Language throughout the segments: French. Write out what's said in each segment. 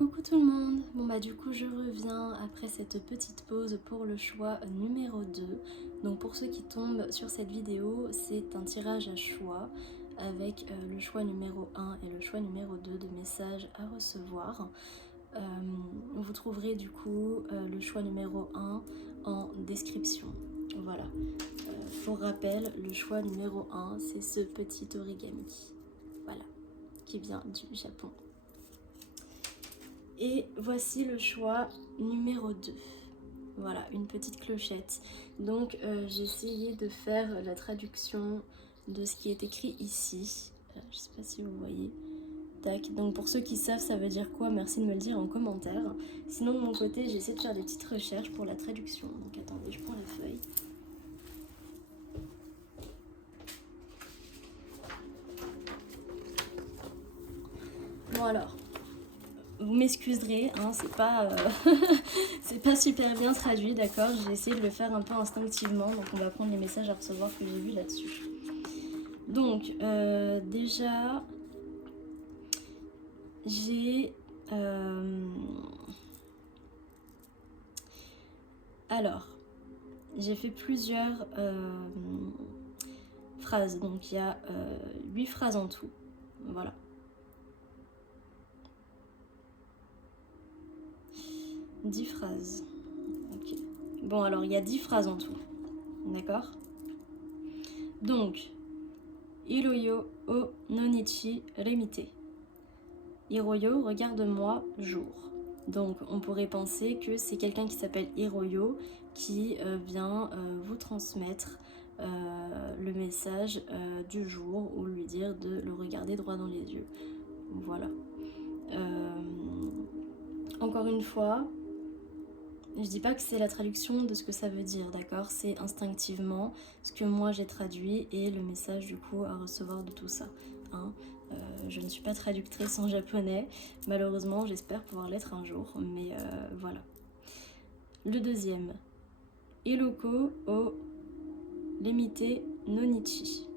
Coucou tout le monde. Bon bah du coup je reviens après cette petite pause pour le choix numéro 2. Donc pour ceux qui tombent sur cette vidéo, c'est un tirage à choix avec le choix numéro 1 et le choix numéro 2 de messages à recevoir. Vous trouverez du coup le choix numéro 1 en description. Voilà. Pour rappel, le choix numéro 1 c'est ce petit origami. Voilà. Qui vient du Japon. Et voici le choix numéro 2. Voilà, une petite clochette. Donc j'ai essayé de faire la traduction de ce qui est écrit ici. Je sais pas si vous voyez. Tac. Donc pour ceux qui savent ça veut dire quoi, merci de me le dire en commentaire. Sinon de mon côté j'ai essayé de faire des petites recherches pour la traduction. Donc attendez, je prends la feuille. Bon alors, vous m'excuserez, hein, c'est pas, c'est pas super bien traduit, d'accord. J'ai essayé de le faire un peu instinctivement, donc on va prendre les messages à recevoir que j'ai vus là-dessus. Donc, déjà, j'ai... alors, j'ai fait plusieurs phrases, donc il y a 8 phrases en tout, voilà. « 10 phrases. Ok. Bon, alors il y a 10 phrases en tout. D'accord. Donc, Hiroyo o nonichi remite. Hiroyo, regarde-moi, jour. Donc, on pourrait penser que c'est quelqu'un qui s'appelle Hiroyo qui vient vous transmettre le message du jour ou lui dire de le regarder droit dans les yeux. Voilà. Encore une fois, je dis pas que c'est la traduction de ce que ça veut dire, d'accord? C'est instinctivement ce que moi j'ai traduit et le message du coup à recevoir de tout ça. Hein. Je ne suis pas traductrice en japonais, malheureusement j'espère pouvoir l'être un jour, mais voilà. Le deuxième, Iroko o lemite nonichi.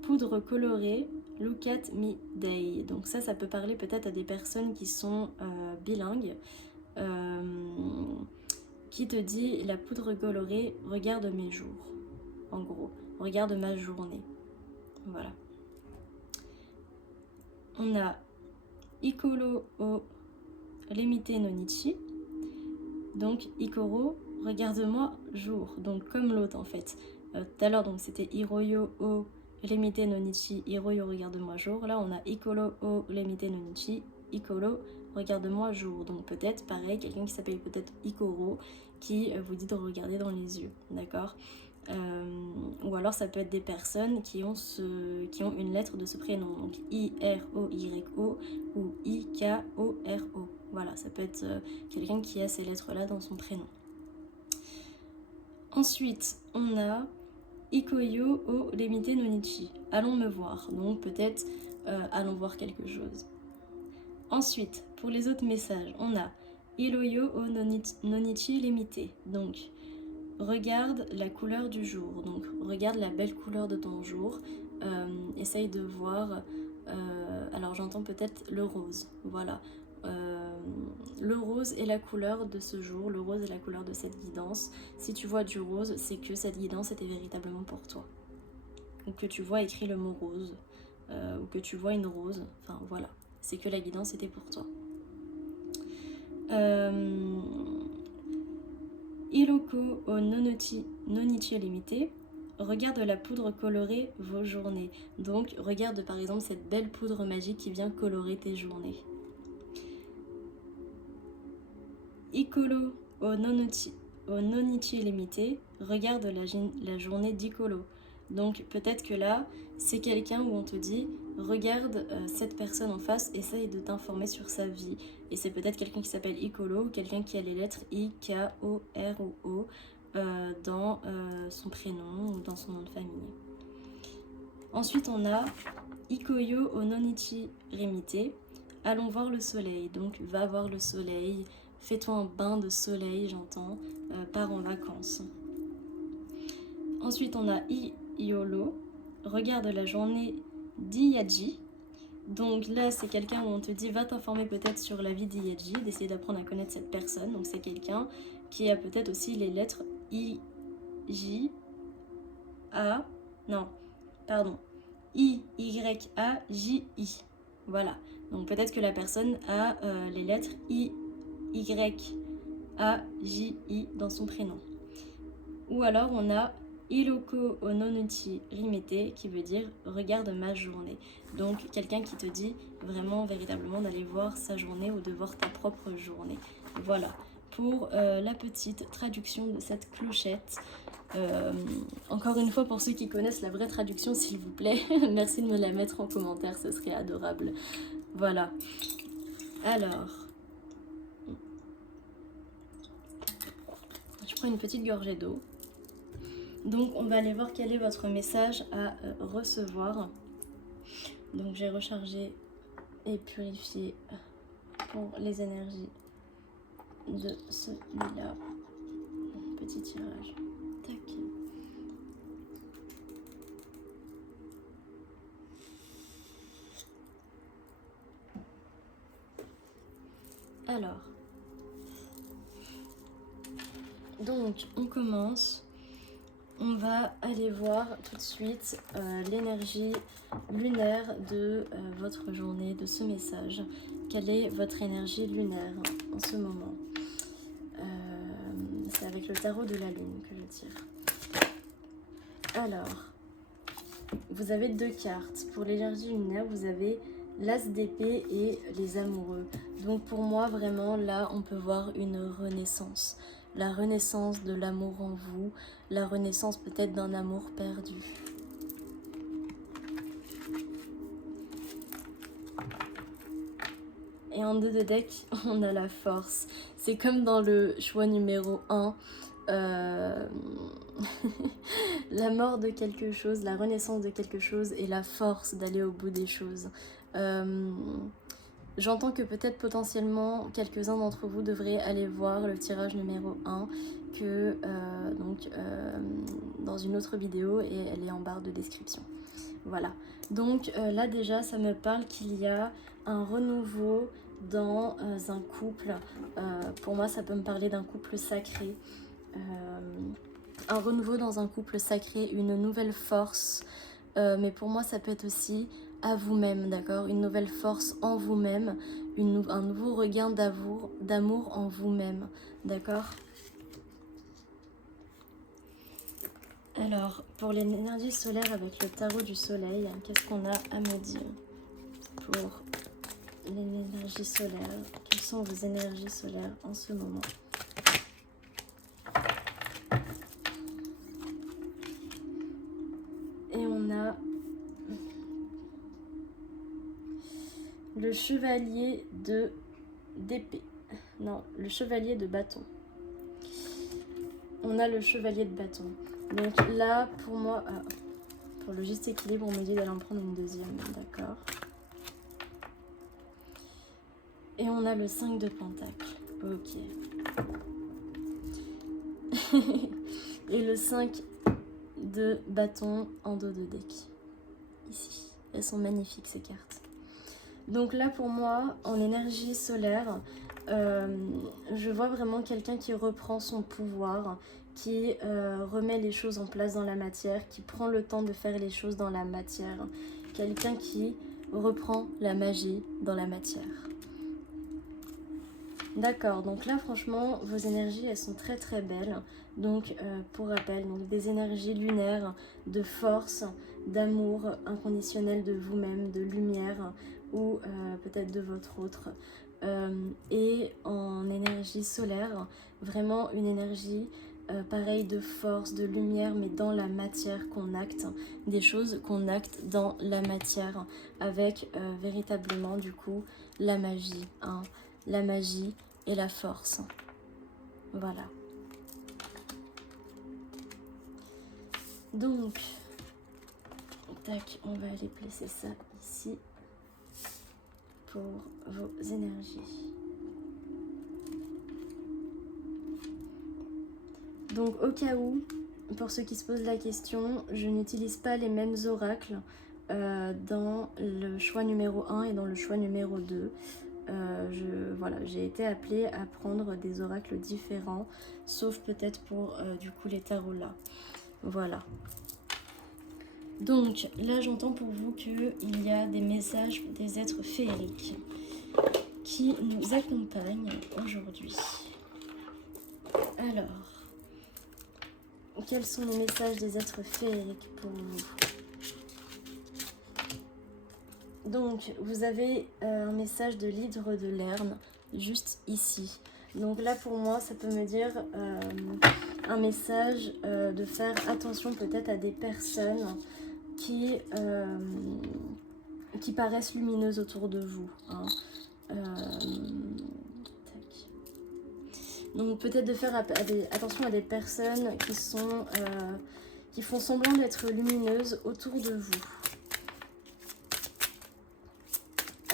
Poudre colorée, look at me day. Donc ça peut parler peut-être à des personnes qui sont bilingues. Qui te dit la poudre colorée, regarde mes jours. En gros, regarde ma journée. Voilà. On a Ikoro o lemite nonichi. Donc Ikoro, regarde-moi jour. Donc comme l'autre en fait. Tout à l'heure donc c'était Hiroyo o lemite nonichi. Hiroyo, regarde-moi jour. Là on a Ikoro o lemite nonichi. Ikoro, regarde-moi jour. Donc peut-être pareil, quelqu'un qui s'appelle peut-être Ikoro qui vous dit de regarder dans les yeux, d'accord. Ou alors ça peut être des personnes qui ont une lettre de ce prénom, donc I-R-O-Y-O ou I-K-O-R-O. Voilà, ça peut être quelqu'un qui a ces lettres-là dans son prénom. Ensuite, on a Ikoyo o lemite nonichi. Allons me voir, donc peut-être allons voir quelque chose. Ensuite, pour les autres messages, on a Iroyo o nonichi lemite. Donc, regarde la couleur du jour. Donc, regarde la belle couleur de ton jour. Essaye de voir... alors, j'entends peut-être le rose. Voilà. Le rose est la couleur de ce jour. Le rose est la couleur de cette guidance. Si tu vois du rose, c'est que cette guidance était véritablement pour toi. Ou que tu vois écrit le mot rose. Ou que tu vois une rose. Enfin, voilà. C'est que la guidance était pour toi. Iroko o nonichi limité. Regarde la poudre colorée vos journées. Donc regarde par exemple cette belle poudre magique qui vient colorer tes journées. Ikolo o nonichi limité. Regarde la journée d'Ikolo. Donc peut-être que là, c'est quelqu'un où on te dit, regarde cette personne en face, essaye de t'informer sur sa vie. Et c'est peut-être quelqu'un qui s'appelle Ikolo, ou quelqu'un qui a les lettres I, K, O, R ou O dans son prénom ou dans son nom de famille. Ensuite, on a Ikoyo o nonichi remite. Allons voir le soleil. Donc va voir le soleil, fais-toi un bain de soleil, j'entends, pars en vacances. Ensuite, on a Iolo, regarde la journée d'Iyaji. Donc là, c'est quelqu'un où on te dit va t'informer peut-être sur la vie d'Ieji, d'essayer d'apprendre à connaître cette personne. Donc c'est quelqu'un qui a peut-être aussi les lettres I, J, A, non, pardon, I, Y, A, J, I. Voilà. Donc peut-être que la personne a les lettres I, Y, A, J, I dans son prénom. Ou alors on a Iloko Ononuchi Rimete qui veut dire regarde ma journée. Donc quelqu'un qui te dit vraiment véritablement d'aller voir sa journée ou de voir ta propre journée. Voilà pour la petite traduction de cette clochette. Encore une fois, pour ceux qui connaissent la vraie traduction, s'il vous plaît, merci de me la mettre en commentaire, ce serait adorable. Voilà. Alors, je prends une petite gorgée d'eau. Donc, on va aller voir quel est votre message à recevoir. Donc, j'ai rechargé et purifié pour les énergies de celui-là. Petit tirage. Tac. Alors, donc on commence. On va aller voir tout de suite l'énergie lunaire de votre journée, de ce message. Quelle est votre énergie lunaire en ce moment? C'est avec le tarot de la lune que je tire. Alors, vous avez deux cartes. Pour l'énergie lunaire, vous avez l'as d'épée et les amoureux. Donc pour moi, vraiment, là, on peut voir une renaissance. La renaissance de l'amour en vous, la renaissance peut-être d'un amour perdu. Et en 2 de deck, on a la force. C'est comme dans le choix numéro 1. La mort de quelque chose, la renaissance de quelque chose et la force d'aller au bout des choses. J'entends que peut-être potentiellement quelques-uns d'entre vous devraient aller voir le tirage numéro 1 dans une autre vidéo et elle est en barre de description. Voilà. Donc là déjà ça me parle qu'il y a un renouveau dans un couple. Pour moi ça peut me parler d'un couple sacré. Un renouveau dans un couple sacré, une nouvelle force. Mais pour moi ça peut être aussi à vous-même, d'accord? Une nouvelle force en vous-même, un nouveau regain d'amour en vous-même, d'accord? Alors, pour l'énergie solaire avec le tarot du soleil, qu'est-ce qu'on a à me dire pour l'énergie solaire? Quelles sont vos énergies solaires en ce moment? Et on a le chevalier d'épée. Non, le chevalier de bâton. On a le chevalier de bâton. Donc là, pour moi, pour le juste équilibre, on me dit d'aller en prendre une deuxième, d'accord. Et on a le 5 de pentacle, ok. Et le 5 de bâton en dos de deck, ici. Elles sont magnifiques ces cartes. Donc là, pour moi, en énergie solaire, je vois vraiment quelqu'un qui reprend son pouvoir, qui remet les choses en place dans la matière, qui prend le temps de faire les choses dans la matière. Quelqu'un qui reprend la magie dans la matière. D'accord, donc là franchement, vos énergies, elles sont très très belles. Donc pour rappel, donc des énergies lunaires, de force, d'amour inconditionnel de vous-même, de lumière ou peut-être de votre autre. Et en énergie solaire, vraiment une énergie pareil de force, de lumière, mais dans la matière qu'on acte, des choses qu'on acte dans la matière, avec véritablement du coup la magie, hein, la magie et la force. Voilà. Donc, tac, on va aller placer ça ici pour vos énergies. Donc au cas où, pour ceux qui se posent la question, je n'utilise pas les mêmes oracles dans le choix numéro 1 et dans le choix numéro 2. Voilà, j'ai été appelée à prendre des oracles différents, sauf peut-être pour du coup les tarots là. Voilà. Donc là j'entends pour vous qu'il y a des messages des êtres féeriques qui nous accompagnent aujourd'hui. Alors, quels sont les messages des êtres féeriques pour vous? Donc, vous avez un message de l'hydre de Lerne, juste ici. Donc là, pour moi, ça peut me dire un message de faire attention peut-être à des personnes qui paraissent lumineuses autour de vous. Hein. Donc peut-être de faire attention à des personnes qui font semblant d'être lumineuses autour de vous.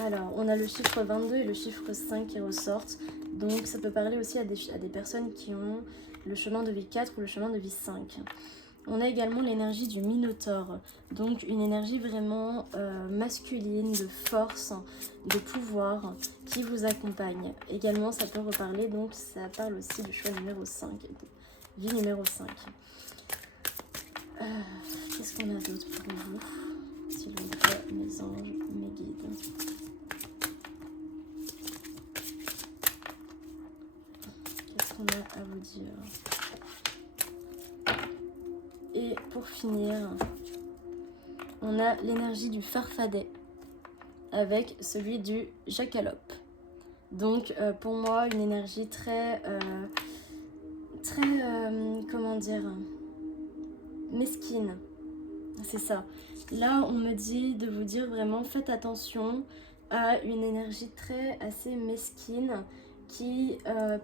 Alors, on a le chiffre 22 et le chiffre 5 qui ressortent. Donc, ça peut parler aussi à des personnes qui ont le chemin de vie 4 ou le chemin de vie 5. On a également l'énergie du Minotaure. Donc, une énergie vraiment masculine, de force, de pouvoir qui vous accompagne. Également, ça peut reparler, donc ça parle aussi du choix numéro 5, vie numéro 5. Qu'est-ce qu'on a d'autre pour vous? S'il vous plaît, mes anges, mes guides. Qu'est-ce qu'on a à vous dire? Et pour finir, on a l'énergie du Farfadet avec celui du Jackalope. Donc pour moi, une énergie très comment dire, mesquine. C'est ça. Là, on me dit de vous dire vraiment, faites attention à une énergie assez mesquine qui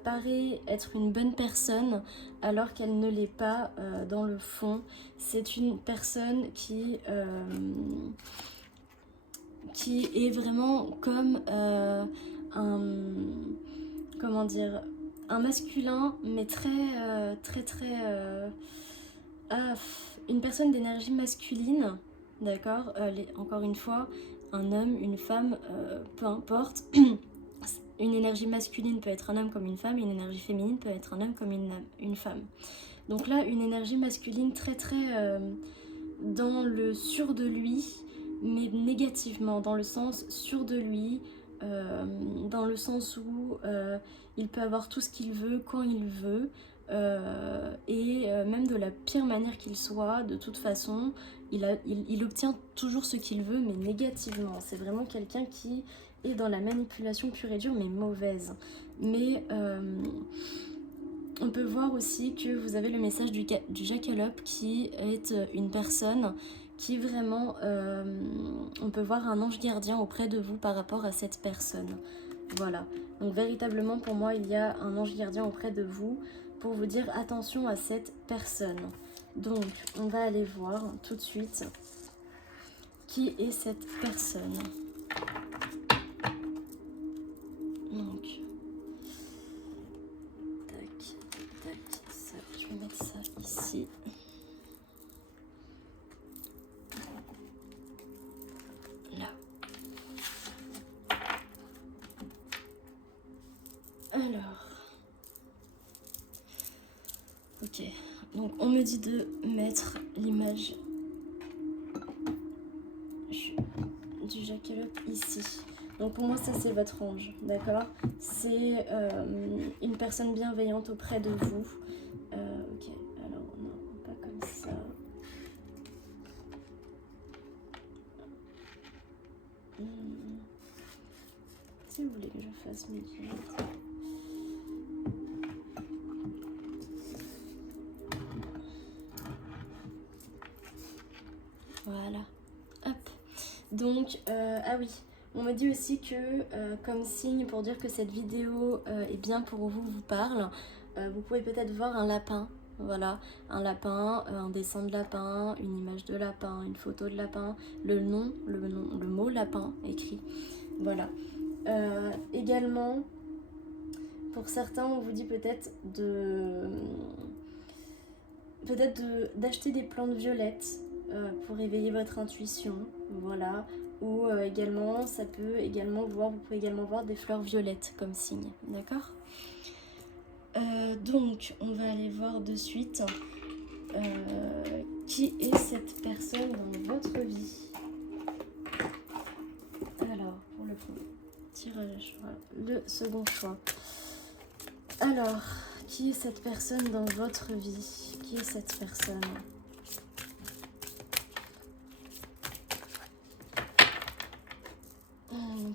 paraît être une bonne personne alors qu'elle ne l'est pas dans le fond. C'est une personne qui est vraiment comme comment dire, un masculin, mais une personne d'énergie masculine, d'accord, encore une fois, un homme, une femme, peu importe. Une énergie masculine peut être un homme comme une femme, et une énergie féminine peut être un homme comme une femme. Donc là, une énergie masculine très dans le sûr de lui, mais négativement, dans le sens sûr de lui, dans le sens où il peut avoir tout ce qu'il veut, quand il veut, et même de la pire manière qu'il soit, de toute façon, il obtient toujours ce qu'il veut, mais négativement. C'est vraiment quelqu'un qui est dans la manipulation pure et dure, mais mauvaise. Mais on peut voir aussi que vous avez le message du Jackalope, qui est une personne qui vraiment, on peut voir un ange gardien auprès de vous par rapport à cette personne. Voilà, donc véritablement pour moi il y a un ange gardien auprès de vous pour vous dire attention à cette personne. Donc on va aller voir tout de suite qui est cette personne. Donc, tac, ça, je vais mettre ça ici. Là. Alors. Ok, donc on me dit de mettre l'image du Jackalope ici. Donc pour moi ça c'est votre ange, d'accord? C'est une personne bienveillante auprès de vous. Ok, alors non, pas comme ça. Si vous voulez que je fasse mes guides. Voilà, hop. Donc, ah oui, on me dit aussi que comme signe pour dire que cette vidéo est bien pour vous, vous parle, vous pouvez peut-être voir un lapin. Voilà, un lapin, un dessin de lapin, une image de lapin, une photo de lapin, le mot lapin écrit. Voilà. Également, pour certains, on vous dit peut-être d'acheter des plantes violettes pour éveiller votre intuition, voilà. Ou également, ça peut également voir, vous pouvez également voir des fleurs violettes comme signe, d'accord? Donc, on va aller voir de suite qui est cette personne dans votre vie. Alors, pour le premier tirage, voilà, le second choix. Alors, qui est cette personne dans votre vie? Qui est cette personne?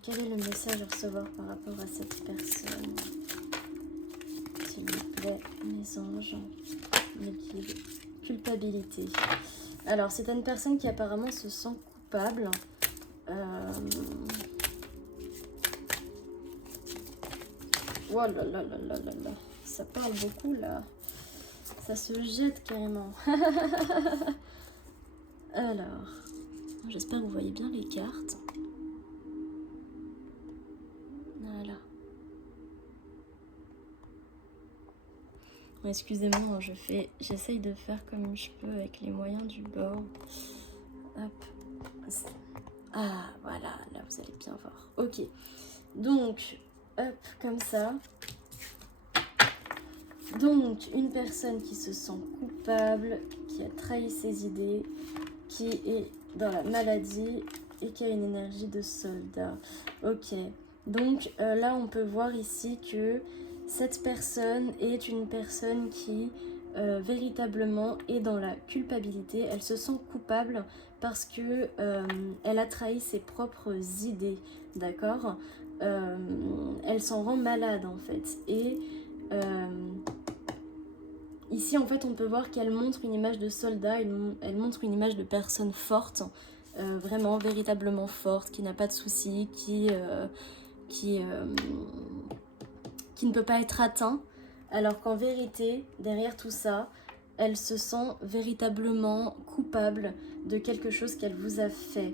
Quel est le message à recevoir par rapport à cette personne? S'il vous plaît, mes anges, mes guides. Culpabilité. Alors, c'est une personne qui apparemment se sent coupable. Oh là là là là là là. Ça parle beaucoup là. Ça se jette carrément. Alors, j'espère que vous voyez bien les cartes. Voilà. Excusez-moi, j'essaye de faire comme je peux avec les moyens du bord. Hop. Ah, voilà, là vous allez bien voir. Ok, donc, hop, comme ça. Donc, une personne qui se sent coupable, qui a trahi ses idées, qui est dans la maladie et qui a une énergie de soldat. Ok, donc là on peut voir ici que cette personne est une personne qui véritablement est dans la culpabilité. Elle se sent coupable parce que elle a trahi ses propres idées, d'accord? Elle s'en rend malade en fait. Et ici en fait on peut voir qu'elle montre une image de soldat, elle montre une image de personne forte, vraiment véritablement forte, qui n'a pas de soucis, qui ne peut pas être atteint, alors qu'en vérité, derrière tout ça, elle se sent véritablement coupable de quelque chose qu'elle vous a fait,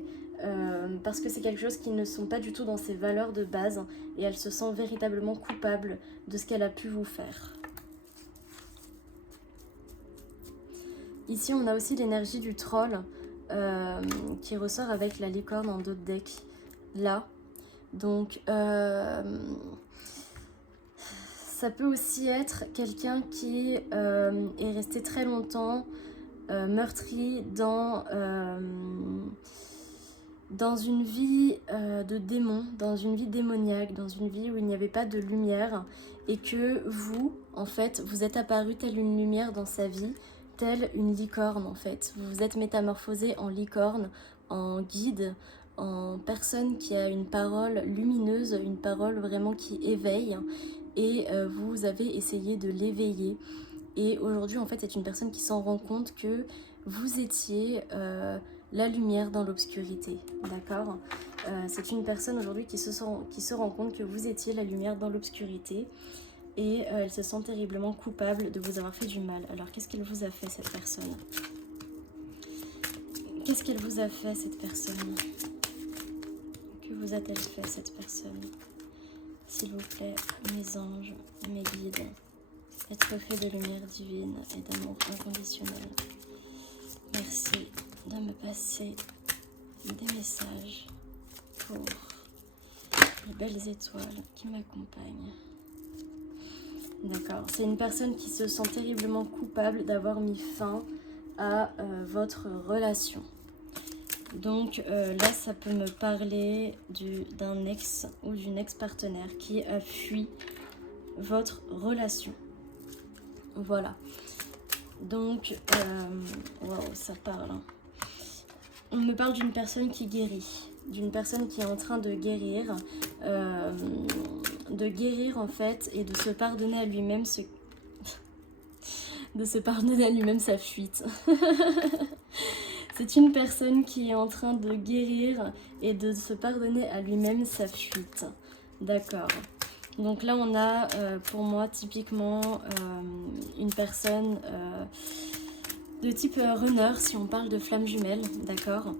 parce que c'est quelque chose qui ne sont pas du tout dans ses valeurs de base, et elle se sent véritablement coupable de ce qu'elle a pu vous faire. Ici, on a aussi l'énergie du troll qui ressort avec la licorne en dos de deck, là. Donc, ça peut aussi être quelqu'un qui est resté très longtemps meurtri dans une vie de démon, dans une vie démoniaque, dans une vie où il n'y avait pas de lumière, et que vous, en fait, vous êtes apparu telle une lumière dans sa vie, telle une licorne en fait. Vous vous êtes métamorphosé en licorne, en guide, en personne qui a une parole lumineuse, une parole vraiment qui éveille, et vous avez essayé de l'éveiller. Et aujourd'hui, en fait, c'est une personne qui s'en rend compte que vous étiez la lumière dans l'obscurité, d'accord? C'est une personne aujourd'hui qui se rend compte que vous étiez la lumière dans l'obscurité, et elle se sent terriblement coupable de vous avoir fait du mal. Alors, qu'est-ce qu'elle vous a fait, cette personne? Qu'est-ce qu'elle vous a fait, cette personne? Que vous a-t-elle fait, cette personne? S'il vous plaît, mes anges, mes guides, être fait de lumière divine et d'amour inconditionnel. Merci de me passer des messages pour les belles étoiles qui m'accompagnent. D'accord, c'est une personne qui se sent terriblement coupable d'avoir mis fin à votre relation. Donc là, ça peut me parler d'un ex ou d'une ex-partenaire qui a fui votre relation. Voilà. Donc, waouh, ça parle. Hein. On me parle d'une personne qui guérit, d'une personne qui est en train de guérir en fait, et de se pardonner à lui-même sa fuite. C'est une personne qui est en train de guérir et de se pardonner à lui-même sa fuite. D'accord. Donc là, on a pour moi typiquement une personne de type runner, si on parle de flamme jumelle, d'accord,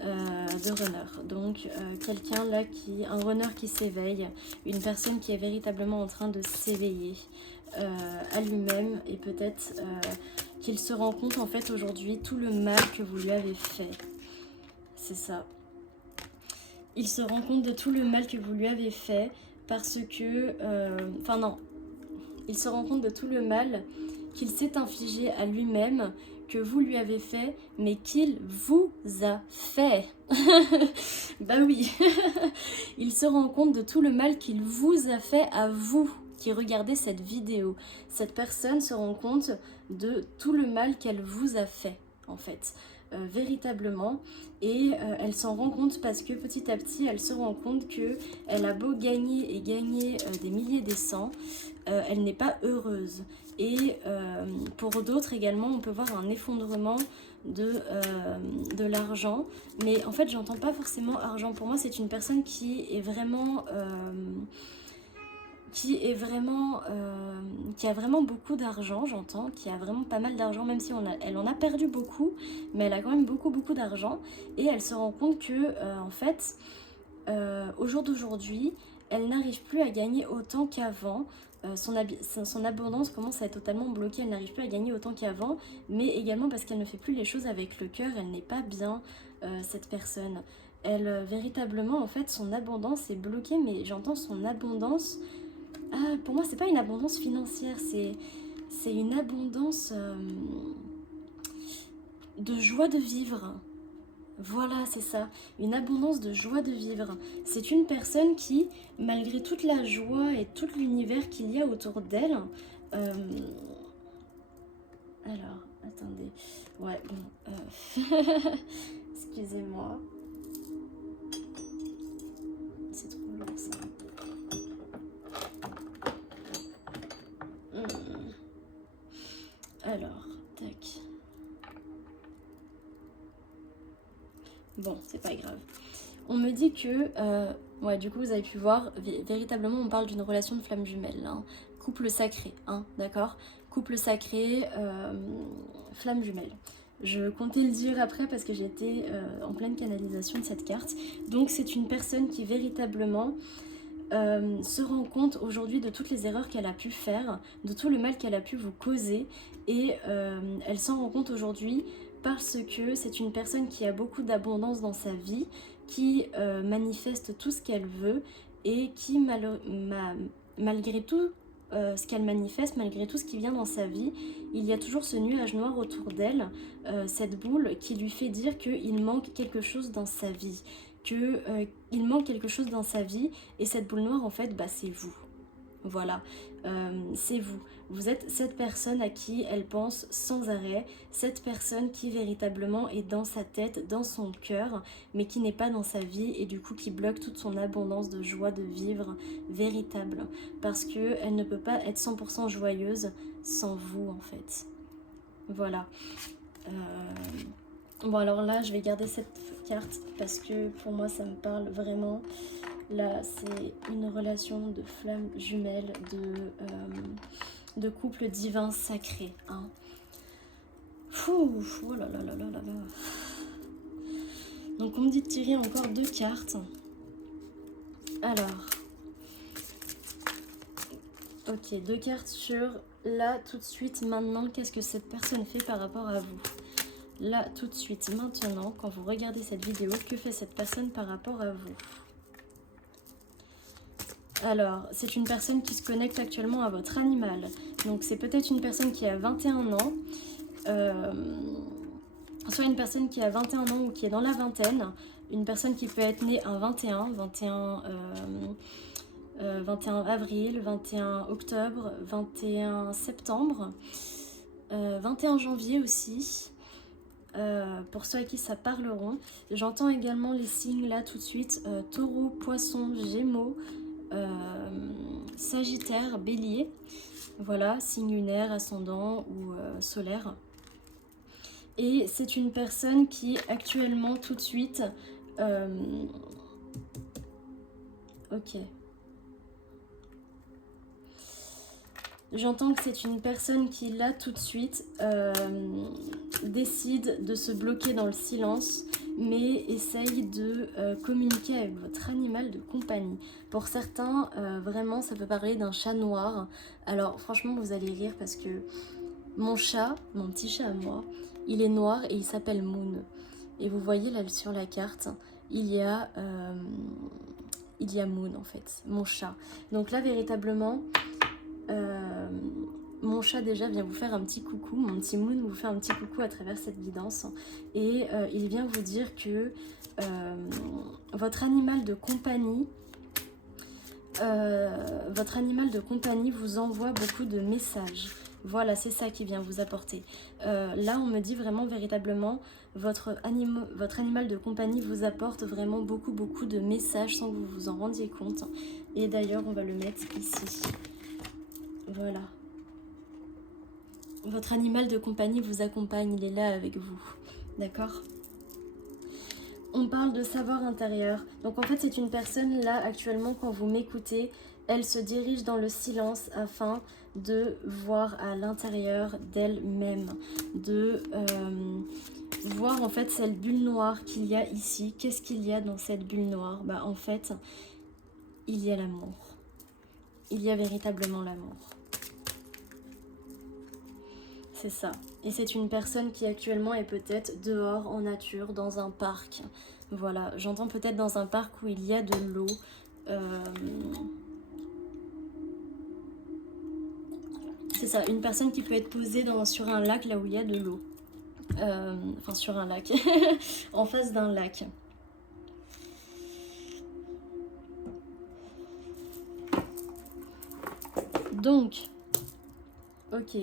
de runner. Donc quelqu'un là un runner qui s'éveille, une personne qui est véritablement en train de s'éveiller à lui-même, et peut-être qu'il se rend compte en fait aujourd'hui tout le mal que vous lui avez fait. C'est ça. Il se rend compte de tout le mal que vous lui avez fait parce que... Enfin non, il se rend compte de tout le mal qu'il s'est infligé à lui-même, que vous lui avez fait, mais qu'il vous a fait. Bah oui. Il se rend compte de tout le mal qu'il vous a fait à vous qui regardez cette vidéo. Cette personne se rend compte de tout le mal qu'elle vous a fait, en fait. Véritablement, et elle s'en rend compte parce que petit à petit elle se rend compte que elle a beau gagner et gagner des milliers des cents, elle n'est pas heureuse. Et pour d'autres également, on peut voir un effondrement de l'argent. Mais en fait, j'entends pas forcément argent. Pour moi, c'est une personne qui est vraiment... qui a vraiment beaucoup d'argent, j'entends, qui a vraiment pas mal d'argent, même si elle en a perdu beaucoup, mais elle a quand même beaucoup d'argent, et elle se rend compte que, en fait, au jour d'aujourd'hui, elle n'arrive plus à gagner autant qu'avant. Son abondance commence à être totalement bloquée, elle n'arrive plus à gagner autant qu'avant, mais également parce qu'elle ne fait plus les choses avec le cœur, elle n'est pas bien, cette personne. Elle, véritablement, en fait, son abondance est bloquée, mais j'entends son abondance... Ah, pour moi, c'est pas une abondance financière, c'est une abondance de joie de vivre. Voilà, c'est ça, une abondance de joie de vivre. C'est une personne qui, malgré toute la joie et tout l'univers qu'il y a autour d'elle, alors, attendez, ouais, bon, excusez-moi, c'est trop lourd ça. Alors, tac. Bon, c'est pas grave. On me dit que, ouais, du coup, vous avez pu voir, véritablement, on parle d'une relation de flamme jumelle, hein. Couple sacré, hein, d'accord? Couple sacré, flamme jumelle. Je comptais le dire après parce que j'étais en pleine canalisation de cette carte. Donc, c'est une personne qui, véritablement, se rend compte aujourd'hui de toutes les erreurs qu'elle a pu faire, de tout le mal qu'elle a pu vous causer, et elle s'en rend compte aujourd'hui parce que c'est une personne qui a beaucoup d'abondance dans sa vie, qui manifeste tout ce qu'elle veut, et qui malgré tout ce qu'elle manifeste, malgré tout ce qui vient dans sa vie, il y a toujours ce nuage noir autour d'elle, cette boule qui lui fait dire qu'il manque quelque chose dans sa vie, qu'il manque quelque chose dans sa vie, et cette boule noire en fait, bah, c'est vous. Voilà, c'est vous. Vous êtes cette personne à qui elle pense sans arrêt, cette personne qui véritablement est dans sa tête, dans son cœur, mais qui n'est pas dans sa vie, et du coup qui bloque toute son abondance de joie de vivre véritable, parce qu'elle ne peut pas être 100% joyeuse sans vous en fait. Voilà. Bon, alors là je vais garder cette carte parce que pour moi ça me parle vraiment. Là c'est une relation de flamme jumelle, de couple divin sacré, hein. Fou, oh là là là là là là. Donc on me dit de tirer encore 2 cartes. Alors, ok, 2 cartes sur là tout de suite maintenant, qu'est-ce que cette personne fait par rapport à vous? Là tout de suite maintenant, quand vous regardez cette vidéo, que fait cette personne par rapport à vous? Alors, c'est une personne qui se connecte actuellement à votre animal. Donc c'est peut-être une personne qui a 21 ans, soit une personne qui a 21 ans ou qui est dans la vingtaine, une personne qui peut être née un 21 avril, 21 octobre, 21 septembre, 21 janvier aussi, pour ceux à qui ça parleront. J'entends également les signes là tout de suite, taureau, poisson, gémeaux, Sagittaire, Bélier, voilà, signe lunaire, ascendant ou solaire. Et c'est une personne qui actuellement tout de suite, ok. J'entends que c'est une personne qui là tout de suite décide de se bloquer dans le silence, mais essaye de communiquer avec votre animal de compagnie. Pour certains, vraiment, ça peut parler d'un chat noir. Alors franchement, vous allez rire parce que Mon chat, mon petit chat à moi, il est noir et il s'appelle Moon. Et vous voyez là sur la carte, il y a Moon en fait, mon chat. Donc là véritablement, mon chat déjà vient vous faire un petit coucou, mon petit Moon vous fait un petit coucou à travers cette guidance. Et il vient vous dire que votre animal de compagnie vous envoie beaucoup de messages. Voilà, c'est ça qui vient vous apporter. Là, on me dit vraiment, véritablement, votre animal de compagnie vous apporte vraiment beaucoup de messages sans que vous vous en rendiez compte. Et d'ailleurs, on va le mettre ici. Voilà. Votre animal de compagnie vous accompagne, il est là avec vous. D'accord ? On parle de savoir intérieur. Donc en fait, c'est une personne là, actuellement, quand vous m'écoutez, elle se dirige dans le silence afin de voir à l'intérieur d'elle-même, de voir en fait cette bulle noire qu'il y a ici. Qu'est-ce qu'il y a dans cette bulle noire? Bah en fait, il y a l'amour. Il y a véritablement l'amour. C'est ça. Et c'est une personne qui actuellement est peut-être dehors en nature, dans un parc. Voilà, j'entends peut-être dans un parc où il y a de l'eau. C'est ça, une personne qui peut être posée sur un lac là où il y a de l'eau. Enfin sur un lac, en face d'un lac. Donc, ok.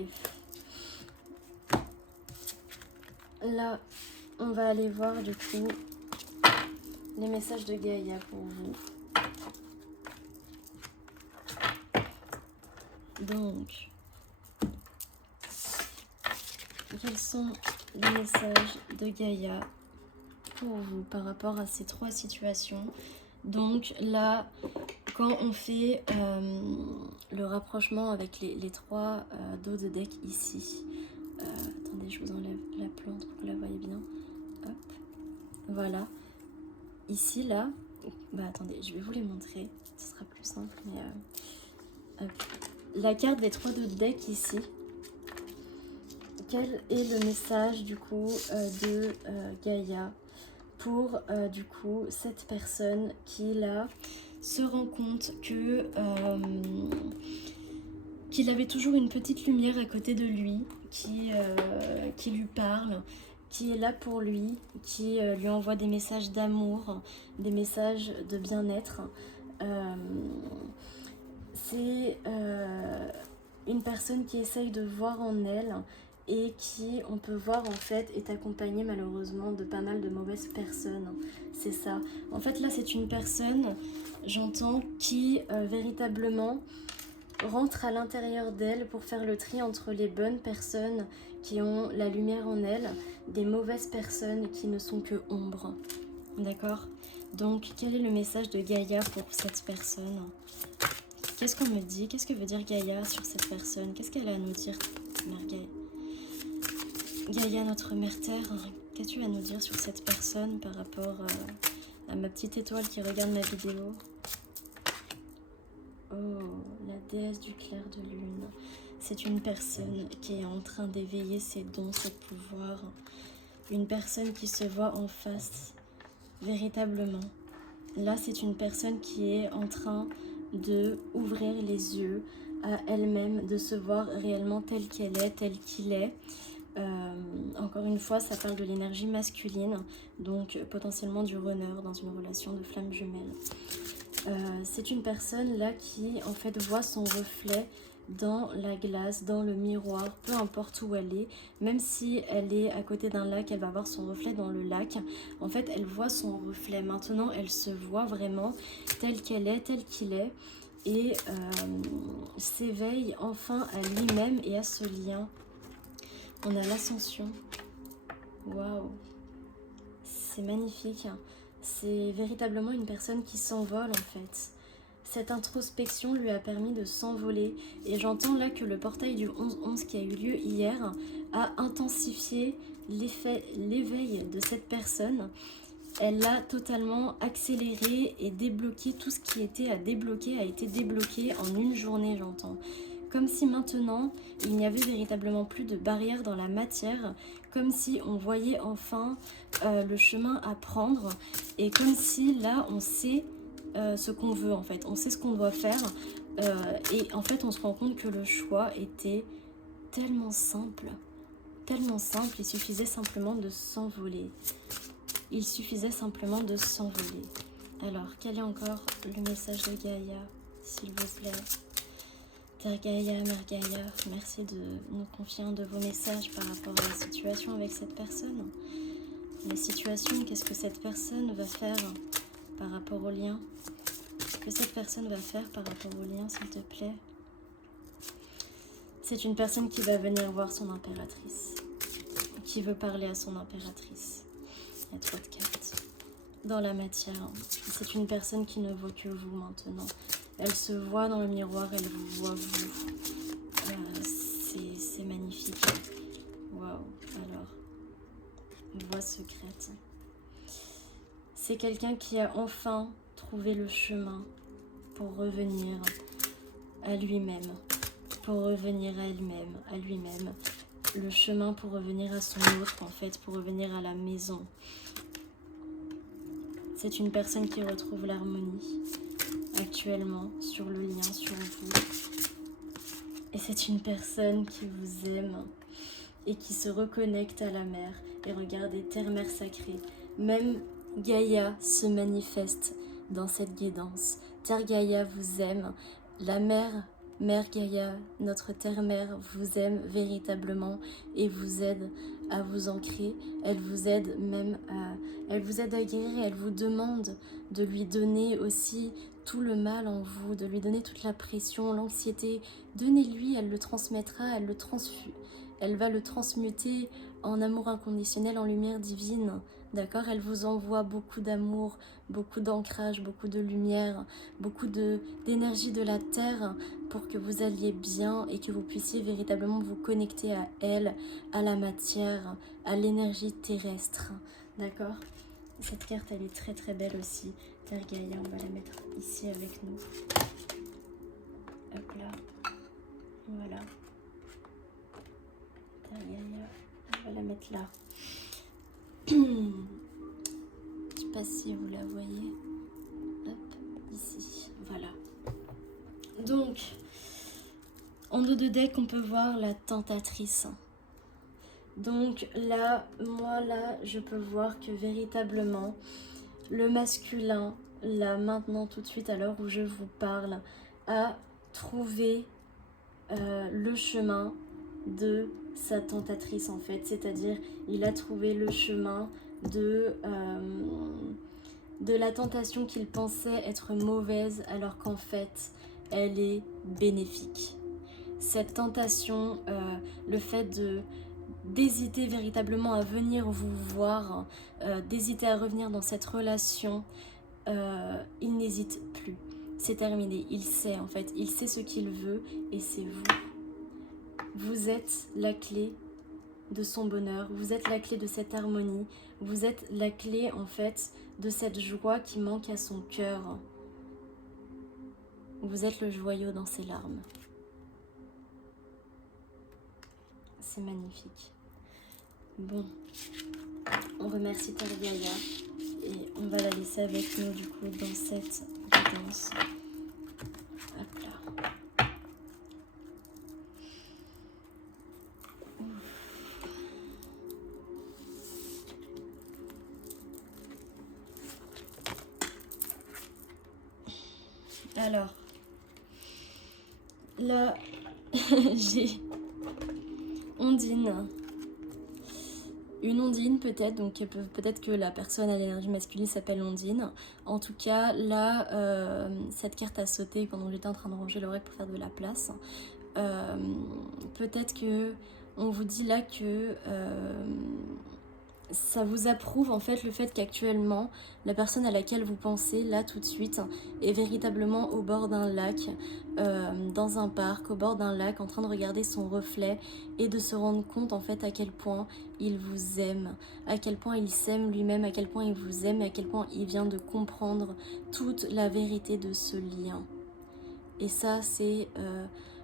Là, on va aller voir du coup les messages de Gaïa pour vous. Donc, quels sont les messages de Gaïa pour vous par rapport à ces trois situations? Donc là, quand on fait le rapprochement avec les trois dos de deck ici, attendez, je vous enlève la plante pour que vous la voyez bien. Hop, voilà. Ici, là, bah attendez, je vais vous les montrer, ce sera plus simple. Mais la carte des trois dos de deck ici. Quel est le message du coup de Gaïa pour du coup cette personne qui là se rend compte que qu'il avait toujours une petite lumière à côté de lui qui lui parle, qui est là pour lui, qui lui envoie des messages d'amour, des messages de bien-être. C'est une personne qui essaye de voir en elle et qui, on peut voir en fait, est accompagnée malheureusement de pas mal de mauvaises personnes. C'est ça. En fait là c'est une personne, j'entends, qui véritablement rentre à l'intérieur d'elle pour faire le tri entre les bonnes personnes qui ont la lumière en elles, des mauvaises personnes qui ne sont que ombre. D'accord? Donc quel est le message de Gaïa pour cette personne? Qu'est-ce qu'on me dit? Qu'est-ce que veut dire Gaïa sur cette personne? Qu'est-ce qu'elle a à nous dire, Mère Gaïa? Gaïa, notre mère terre, qu'as-tu à nous dire sur cette personne par rapport à ma petite étoile qui regarde ma vidéo? Oh, la déesse du clair de lune. C'est une personne qui est en train d'éveiller ses dons, ses pouvoirs. Une personne qui se voit en face, véritablement. Là, c'est une personne qui est en train de ouvrir les yeux à elle-même, de se voir réellement telle qu'elle est, tel qu'il est. Encore une fois, ça parle de l'énergie masculine, donc potentiellement du runner dans une relation de flamme jumelle. C'est une personne là qui en fait voit son reflet dans la glace, dans le miroir, peu importe où elle est, même si elle est à côté d'un lac, elle va voir son reflet dans le lac. En fait, elle voit son reflet. Maintenant, elle se voit vraiment telle qu'elle est, tel qu'il est, et s'éveille enfin à lui-même et à ce lien. On a l'ascension. Waouh! C'est magnifique. C'est véritablement une personne qui s'envole en fait. Cette introspection lui a permis de s'envoler. Et j'entends là que le portail du 11-11 qui a eu lieu hier a intensifié l'éveil de cette personne. Elle l'a totalement accéléré et débloqué. Tout ce qui était à débloquer a été débloqué en une journée, j'entends. comme si maintenant il n'y avait véritablement plus de barrière dans la matière, comme si on voyait enfin le chemin à prendre, et comme si là on sait ce qu'on veut en fait, on sait ce qu'on doit faire, et en fait on se rend compte que le choix était tellement simple, il suffisait simplement de s'envoler. Il suffisait simplement de s'envoler. Alors, quel est encore le message de Gaïa, s'il vous plaît? Terre Gaïa, Mère Gaïa, merci de nous confier un de vos messages par rapport à la situation avec cette personne. La situation, qu'est-ce que cette personne va faire par rapport au lien? Qu'est-ce que cette personne va faire par rapport au lien, s'il te plaît? C'est une personne qui va venir voir son impératrice, qui veut parler à son impératrice. Il y a 3 de cartes. Dans la matière, c'est une personne qui ne voit que vous maintenant. Elle se voit dans le miroir, elle vous voit vous. C'est magnifique. Waouh. Alors, voix secrète. C'est quelqu'un qui a enfin trouvé le chemin pour revenir à lui-même. Pour revenir à elle-même, à lui-même. Le chemin pour revenir à son autre, en fait, pour revenir à la maison. C'est une personne qui retrouve l'harmonie actuellement sur le lien, sur vous. Et c'est une personne qui vous aime et qui se reconnecte à la mer. Et regardez, terre-mère sacrée, même Gaïa se manifeste dans cette guidance. Terre Gaïa vous aime, la mer, Mère Gaïa, notre terre-mère vous aime véritablement et vous aide à vous ancrer. Elle vous aide même à guérir. Elle vous demande de lui donner aussi tout le mal en vous, de lui donner toute la pression, l'anxiété. Donnez-lui, elle le transmettra, elle va le transmuter en amour inconditionnel, en lumière divine. D'accord? Elle vous envoie beaucoup d'amour, beaucoup d'ancrage, beaucoup de lumière, beaucoup d'énergie de la terre pour que vous alliez bien et que vous puissiez véritablement vous connecter à elle, à la matière, à l'énergie terrestre. D'accord? Cette carte, elle est très très belle aussi. Terre Gaïa, on va la mettre ici avec nous. Hop là. Voilà. Terre Gaïa, on va la mettre là. Je sais pas si vous la voyez. Hop, ici. Voilà. Donc, en dos de deck, on peut voir la tentatrice. Donc là, moi là, je peux voir que véritablement, le masculin, là, maintenant, tout de suite, à l'heure où je vous parle, a trouvé le chemin de sa tentatrice, en fait. C'est-à-dire, il a trouvé le chemin de la tentation qu'il pensait être mauvaise, alors qu'en fait, elle est bénéfique. Cette tentation, le fait d'hésiter véritablement à venir vous voir, d'hésiter à revenir dans cette relation, il n'hésite plus. C'est terminé, il sait en fait, il sait ce qu'il veut et c'est vous. Vous êtes la clé de son bonheur, vous êtes la clé de cette harmonie, vous êtes la clé en fait de cette joie qui manque à son cœur. Vous êtes le joyau dans ses larmes. C'est magnifique. Bon, on remercie Terre Gaïa et on va la laisser avec nous du coup dans cette guidance. Hop là. Alors, là, j'ai Ondine. Une ondine peut-être, donc peut-être que la personne à l'énergie masculine s'appelle Ondine. En tout cas, là, cette carte a sauté pendant que j'étais en train de ranger l'oreille pour faire de la place. Peut-être que on vous dit là que ça vous approuve en fait le fait qu'actuellement la personne à laquelle vous pensez là tout de suite est véritablement au bord d'un lac, dans un parc, au bord d'un lac, en train de regarder son reflet et de se rendre compte en fait à quel point il vous aime, à quel point il s'aime lui-même, à quel point il vous aime, à quel point il vient de comprendre toute la vérité de ce lien. Et ça c'est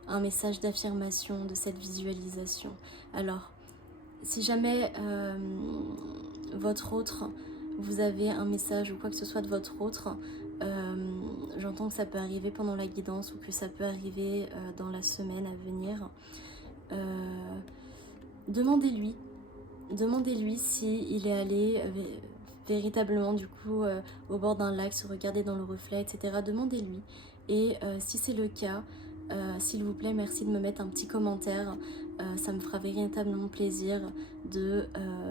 un message d'affirmation de cette visualisation. Alors, si jamais votre autre, vous avez un message ou quoi que ce soit de votre autre, j'entends que ça peut arriver pendant la guidance ou que ça peut arriver dans la semaine à venir. Demandez-lui s'il est allé véritablement du coup au bord d'un lac, se regarder dans le reflet, etc. Demandez-lui. Et si c'est le cas, s'il vous plaît, merci de me mettre un petit commentaire. Ça me fera véritablement plaisir de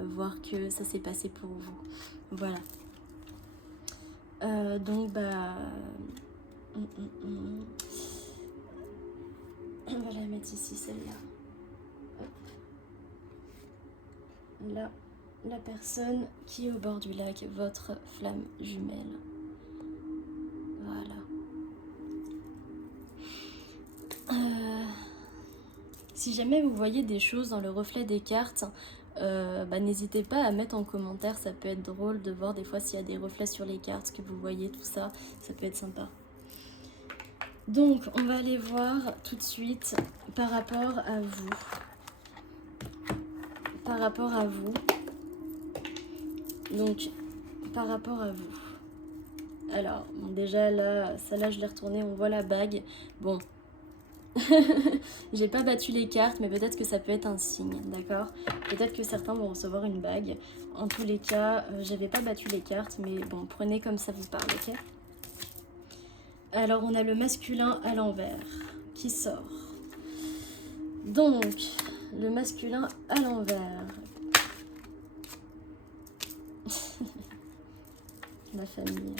voir que ça s'est passé pour vous. Voilà. Donc, on va la mettre ici, celle-là. Là, la personne qui est au bord du lac, votre flamme jumelle. Voilà. Si jamais vous voyez des choses dans le reflet des cartes, n'hésitez pas à mettre en commentaire, ça peut être drôle de voir des fois s'il y a des reflets sur les cartes, que vous voyez tout ça, ça peut être sympa. Donc, on va aller voir tout de suite par rapport à vous. Par rapport à vous. Donc, par rapport à vous. Alors, bon, déjà là, celle-là je l'ai retournée, on voit la bague. Bon, j'ai pas battu les cartes, mais peut-être que ça peut être un signe, d'accord? Peut-être que certains vont recevoir une bague. En tous les cas, j'avais pas battu les cartes, mais bon, prenez comme ça vous parle, ok? Alors, on a le masculin à l'envers qui sort. Donc, le masculin à l'envers. La famille.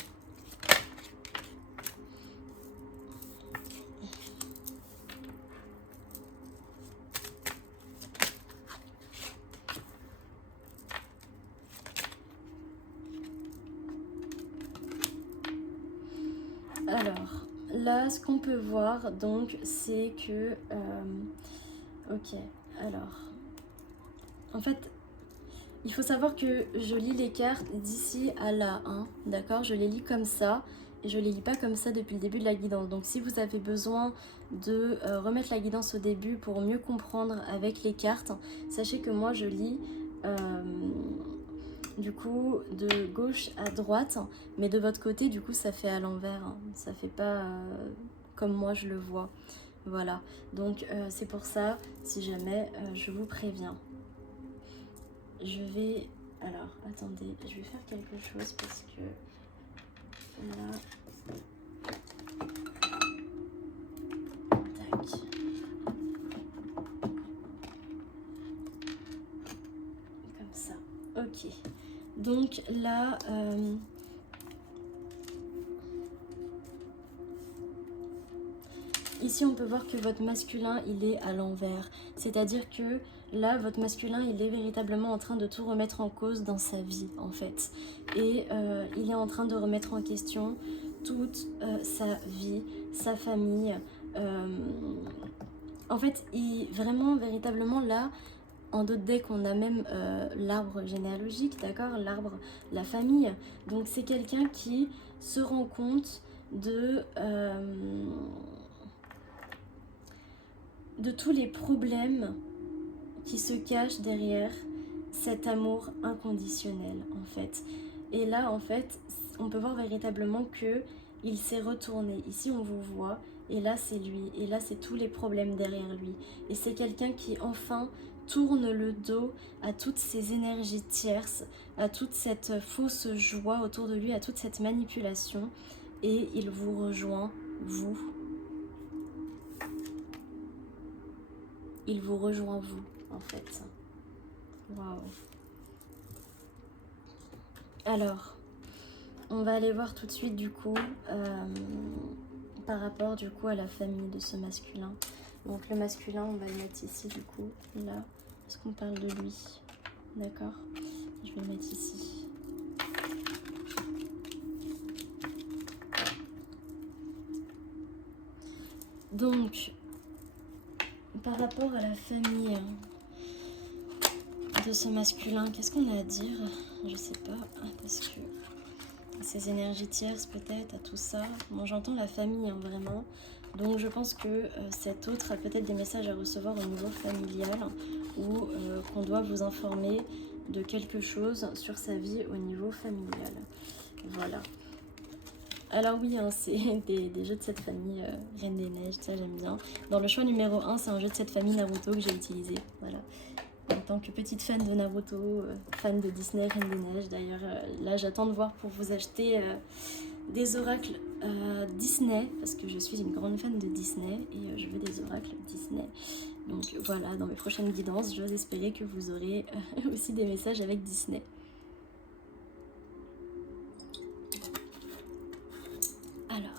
Alors, là, ce qu'on peut voir, donc, c'est que... ok, alors... En fait, il faut savoir que je lis les cartes d'ici à là, hein, d'accord? Je les lis comme ça, et je les lis pas comme ça depuis le début de la guidance. Donc, si vous avez besoin de remettre la guidance au début pour mieux comprendre avec les cartes, sachez que moi, je lis... du coup de gauche à droite, mais de votre côté du coup ça fait à l'envers, hein. Ça fait pas comme moi je le vois, voilà. Donc c'est pour ça, si jamais je vous préviens, je vais, alors attendez, je vais faire quelque chose parce que là, tac, comme ça, ok. Donc là, ici on peut voir que votre masculin il est à l'envers. C'est-à-dire que là, votre masculin il est véritablement en train de tout remettre en cause dans sa vie en fait. Et il est en train de remettre en question toute sa vie, sa famille. En fait, vraiment, véritablement là, en d'autres decks, on a même l'arbre généalogique, d'accord? L'arbre, la famille. Donc c'est quelqu'un qui se rend compte de tous les problèmes qui se cachent derrière cet amour inconditionnel, en fait. Et là, en fait, on peut voir véritablement que il s'est retourné. Ici, on vous voit, et là, c'est lui. Et là, c'est tous les problèmes derrière lui. Et c'est quelqu'un qui, enfin, tourne le dos à toutes ces énergies tierces, à toute cette fausse joie autour de lui, à toute cette manipulation. Et il vous rejoint, vous. Il vous rejoint, vous, en fait. Waouh. Alors, on va aller voir tout de suite, du coup, par rapport, du coup, à la famille de ce masculin. Donc, le masculin, on va le mettre ici, du coup, là, parce qu'on parle de lui. D'accord? Je vais le mettre ici. Donc, par rapport à la famille de ce masculin, qu'est-ce qu'on a à dire? Je sais pas, parce que ces énergies tierces peut-être, à tout ça. Bon, j'entends la famille, hein, vraiment. Donc je pense que cet autre a peut-être des messages à recevoir au niveau familial ou qu'on doit vous informer de quelque chose sur sa vie au niveau familial. Voilà. Alors oui, hein, c'est des jeux de cette famille, Reine des Neiges, ça j'aime bien. Dans le choix numéro 1, c'est un jeu de cette famille Naruto que j'ai utilisé. Voilà. En tant que petite fan de Naruto, fan de Disney, Reine des Neiges. D'ailleurs, là j'attends de voir pour vous acheter des oracles Disney, parce que je suis une grande fan de Disney et je veux des oracles Disney. Donc voilà, dans mes prochaines guidances, j'ose espérer que vous aurez aussi des messages avec Disney. Alors.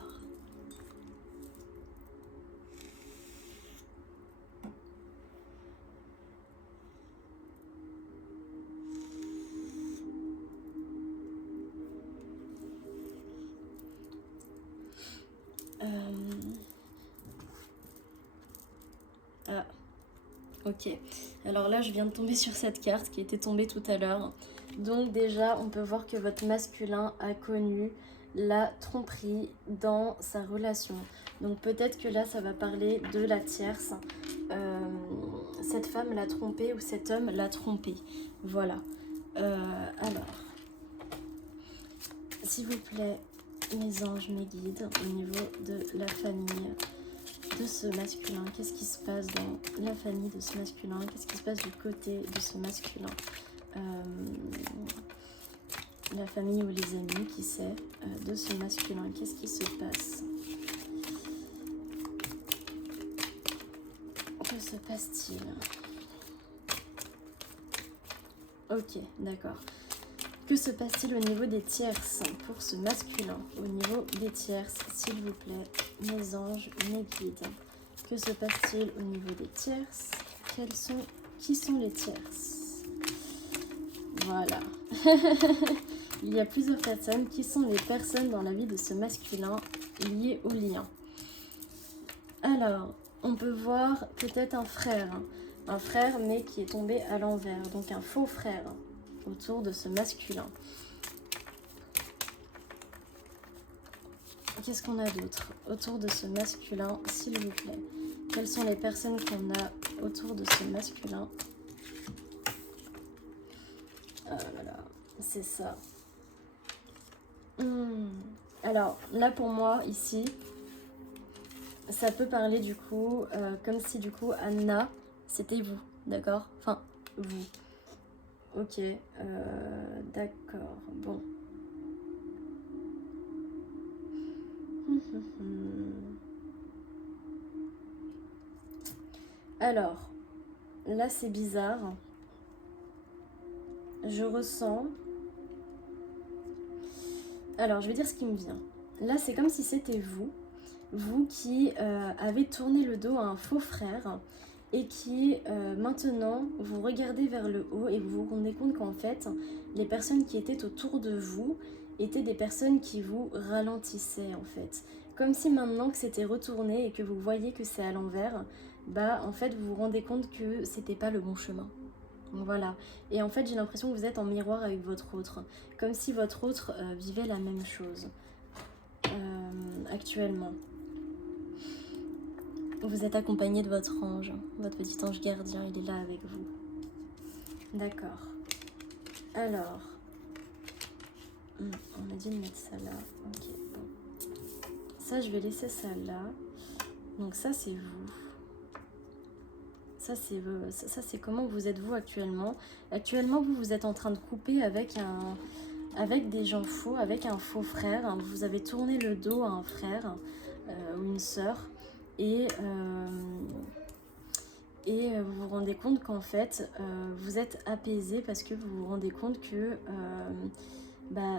Ah, ok. Alors là, je viens de tomber sur cette carte qui était tombée tout à l'heure. Donc déjà, on peut voir que votre masculin a connu la tromperie dans sa relation. Donc peut-être que là, ça va parler de la tierce. Cette femme l'a trompé ou cet homme l'a trompé. Voilà. Alors, s'il vous plaît, mes anges, mes guides, au niveau de la famille de ce masculin, qu'est-ce qui se passe dans la famille de ce masculin, qu'est-ce qui se passe du côté de ce masculin, la famille ou les amis, qui sait, de ce masculin, qu'est-ce qui se passe, que se passe-t-il? Ok, d'accord. Que se passe-t-il au niveau des tierces pour ce masculin? Au niveau des tierces, s'il vous plaît, mes anges, mes guides. Que se passe-t-il au niveau des tierces? Qui sont les tierces? Voilà. Il y a plusieurs personnes. Qui sont les personnes dans la vie de ce masculin liées au lien? Alors, on peut voir peut-être un frère. Un frère, mais qui est tombé à l'envers. Donc un faux frère autour de ce masculin. Qu'est-ce qu'on a d'autre autour de ce masculin, s'il vous plaît? Quelles sont les personnes qu'on a autour de ce masculin? Ah là là, c'est ça. Alors, là pour moi, ici, ça peut parler du coup, comme si du coup, Anna, c'était vous, d'accord? Enfin, vous. Ok, d'accord, bon. Alors, là c'est bizarre. Je ressens... Alors, je vais dire ce qui me vient. Là, c'est comme si c'était vous qui avez tourné le dos à un faux frère et qui maintenant vous regardez vers le haut et vous vous rendez compte qu'en fait les personnes qui étaient autour de vous étaient des personnes qui vous ralentissaient en fait. Comme si maintenant que c'était retourné et que vous voyez que c'est à l'envers, bah en fait vous vous rendez compte que c'était pas le bon chemin. Voilà, et en fait j'ai l'impression que vous êtes en miroir avec votre autre, comme si votre autre vivait la même chose actuellement. Vous êtes accompagné de votre ange, votre petit ange gardien, il est là avec vous. D'accord. Alors, on a dit de mettre ça là. Ok, bon. Ça, je vais laisser ça là. Donc ça, c'est vous. Ça, c'est comment vous êtes vous actuellement. Actuellement, vous êtes en train de couper avec des gens faux, avec un faux frère. Vous avez tourné le dos à un frère ou une sœur. Et vous vous rendez compte qu'en fait, vous êtes apaisé parce que vous vous rendez compte que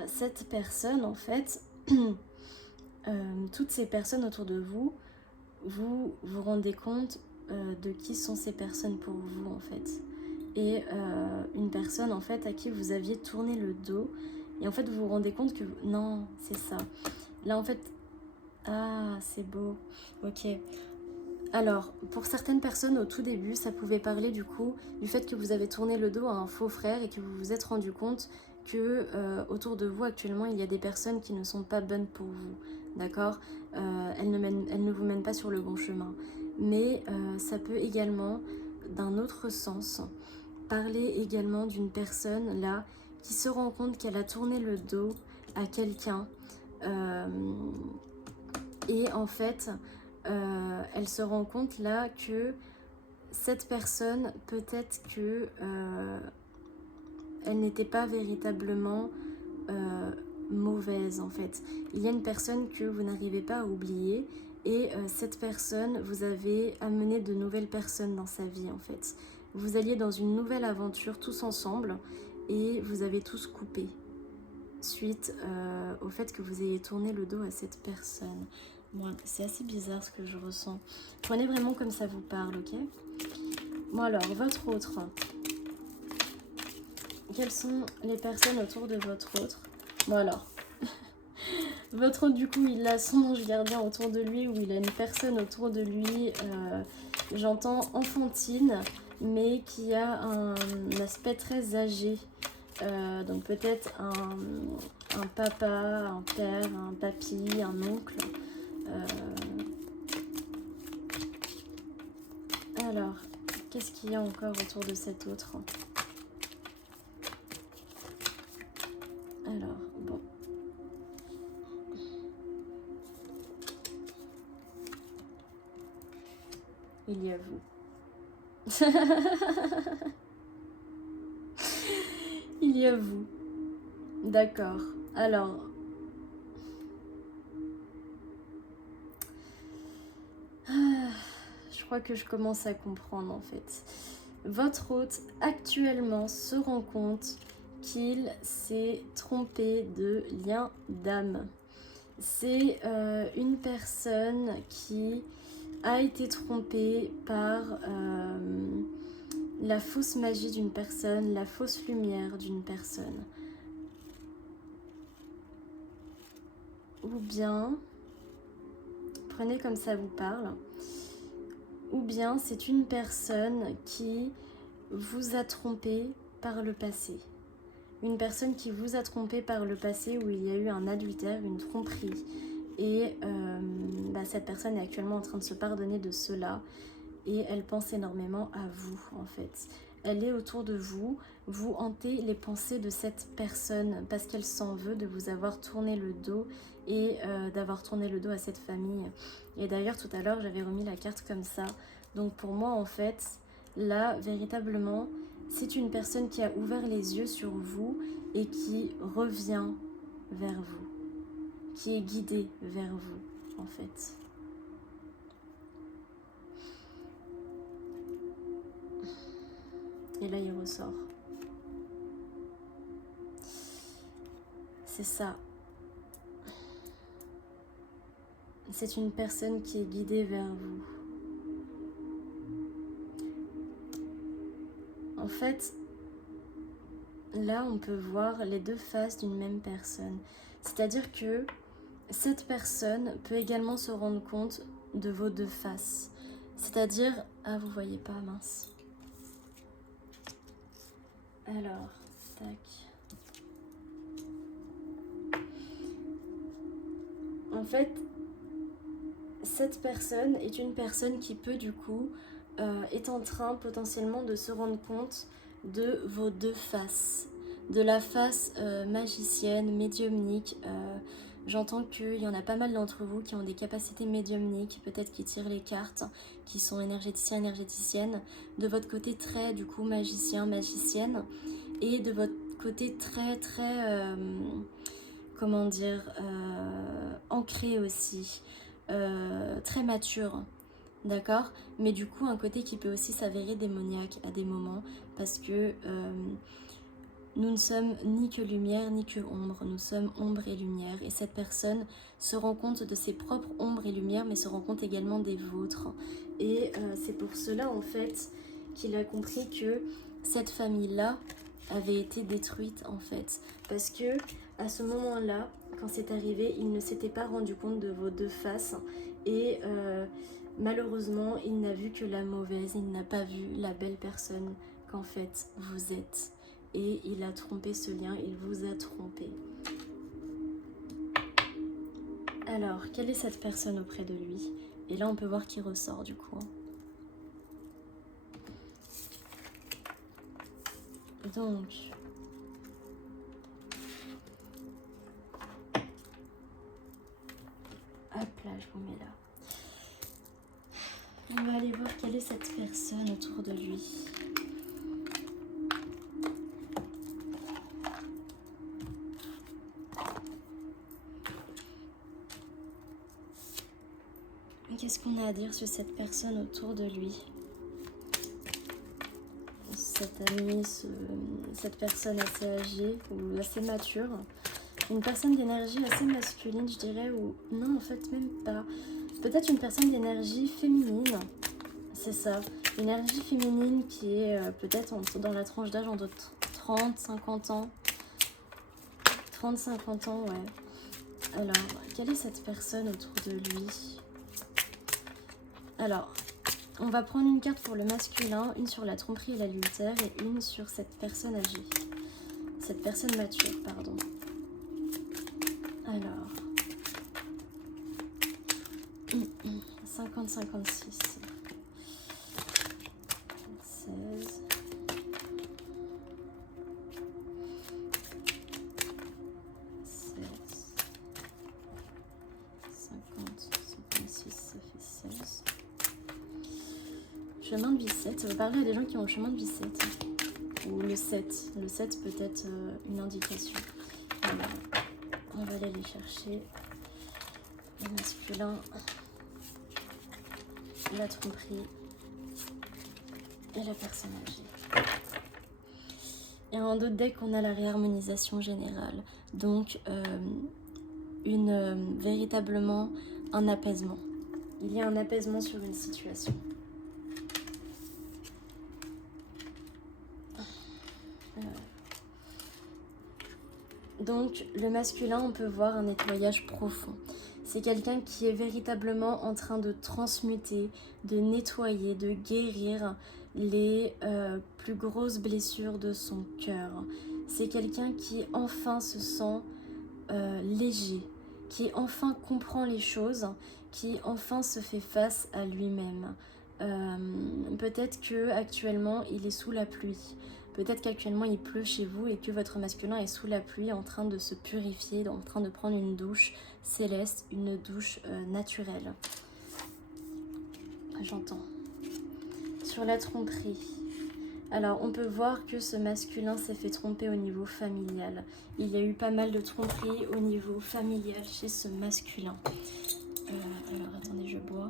cette personne, en fait, toutes ces personnes autour de vous, vous vous rendez compte de qui sont ces personnes pour vous, en fait. Et une personne, en fait, à qui vous aviez tourné le dos. Et en fait, vous vous rendez compte que... Non, c'est ça. Là, en fait... Ah, c'est beau. Ok. Alors, pour certaines personnes, au tout début, ça pouvait parler du coup du fait que vous avez tourné le dos à un faux frère et que vous vous êtes rendu compte que autour de vous actuellement, il y a des personnes qui ne sont pas bonnes pour vous. d'accord? Elle ne vous mène pas sur le bon chemin. Mais ça peut également, d'un autre sens, parler également d'une personne là qui se rend compte qu'elle a tourné le dos à quelqu'un et en fait elle se rend compte là que cette personne peut-être que elle n'était pas véritablement mauvaise en fait. Il y a une personne que vous n'arrivez pas à oublier et cette personne, vous avez amené de nouvelles personnes dans sa vie en fait. Vous alliez dans une nouvelle aventure tous ensemble et vous avez tous coupé suite au fait que vous ayez tourné le dos à cette personne. Bon, c'est assez bizarre ce que je ressens. Prenez vraiment comme ça vous parle, ok? Bon alors, votre autre. Quelles sont les personnes autour de votre autre? Bon alors, votre autre du coup il a son ange gardien autour de lui ou il a une personne autour de lui, j'entends enfantine, mais qui a un aspect très âgé. Donc peut-être un papa, un père, un papy, un oncle. Alors, qu'est-ce qu'il y a encore autour de cet autre? Alors, bon. Il y a vous. Il y a vous. D'accord. Alors, je crois que je commence à comprendre en fait. Votre hôte actuellement se rend compte qu'il s'est trompé de lien d'âme. C'est une personne qui a été trompée par la fausse magie d'une personne, la fausse lumière d'une personne. Ou bien, prenez comme ça vous parle, ou bien c'est une personne qui vous a trompé par le passé. Une personne qui vous a trompé par le passé où il y a eu un adultère, une tromperie. Et cette personne est actuellement en train de se pardonner de cela et elle pense énormément à vous en fait. Elle est autour de vous, vous hantez les pensées de cette personne parce qu'elle s'en veut de vous avoir tourné le dos et d'avoir tourné le dos à cette famille. Et d'ailleurs tout à l'heure j'avais remis la carte comme ça. Donc pour moi en fait, là véritablement, c'est une personne qui a ouvert les yeux sur vous et qui revient vers vous, qui est guidée vers vous en fait. Et là il ressort. C'est ça. C'est une personne qui est guidée vers vous. En fait, là on peut voir les deux faces d'une même personne. C'est-à-dire que cette personne peut également se rendre compte de vos deux faces. C'est-à-dire, ah vous voyez pas, mince. Alors, tac. En fait, cette personne est une personne qui peut du coup, est en train potentiellement de se rendre compte de vos deux faces. De la face magicienne, médiumnique. J'entends qu'il y en a pas mal d'entre vous qui ont des capacités médiumniques, peut-être qui tirent les cartes, qui sont énergéticiens, énergéticiennes. De votre côté très du coup magicien, magicienne. Et de votre côté très comment dire, ancré aussi, très mature, d'accord? Mais du coup un côté qui peut aussi s'avérer démoniaque à des moments, parce que nous ne sommes ni que lumière ni que ombre, nous sommes ombre et lumière, et cette personne se rend compte de ses propres ombres et lumières, mais se rend compte également des vôtres. Et c'est pour cela en fait qu'il a compris que cette famille-là avait été détruite en fait, parce que à ce moment-là, quand c'est arrivé, il ne s'était pas rendu compte de vos deux faces, et malheureusement, il n'a vu que la mauvaise, il n'a pas vu la belle personne qu'en fait vous êtes. Et il a trompé ce lien, il vous a trompé. Alors, quelle est cette personne auprès de lui? Et là, on peut voir qui ressort du coup. Donc, hop là, je vous mets là. On va aller voir quelle est cette personne autour de lui. Qu'est-ce qu'on a à dire sur cette personne autour de lui? Cet ami, cette personne assez âgée ou assez mature. Une personne d'énergie assez masculine, je dirais, ou non, en fait, même pas. Peut-être une personne d'énergie féminine, c'est ça. Une énergie féminine qui est peut-être dans la tranche d'âge entre 30, 50 ans. 30, 50 ans, ouais. Alors, quelle est cette personne autour de lui? Alors, on va prendre une carte pour le masculin, une sur la tromperie et l'adultère et une sur cette personne âgée. Cette personne mature, pardon. Alors, 50, 56. 16. 16. 50, 56, ça fait 16. Chemin de Bicêtre, ça veut parler à des gens qui ont le chemin de Bicêtre. Ou le 7. Le 7 peut être une indication. Alors, on va aller les chercher. Le masculin, la tromperie et la personne âgée. Et en d'autres decks, on a la réharmonisation générale. Donc, véritablement un apaisement. Il y a un apaisement sur une situation. Donc, le masculin, on peut voir un nettoyage profond. C'est quelqu'un qui est véritablement en train de transmuter, de nettoyer, de guérir les plus grosses blessures de son cœur. C'est quelqu'un qui enfin se sent léger, qui enfin comprend les choses, qui enfin se fait face à lui-même. Peut-être qu'actuellement, il est sous la pluie. Peut-être qu'actuellement il pleut chez vous et que votre masculin est sous la pluie en train de se purifier, en train de prendre une douche céleste, une douche naturelle. J'entends. Sur la tromperie. Alors on peut voir que ce masculin s'est fait tromper au niveau familial. Il y a eu pas mal de tromperies au niveau familial chez ce masculin. Alors attendez, je bois.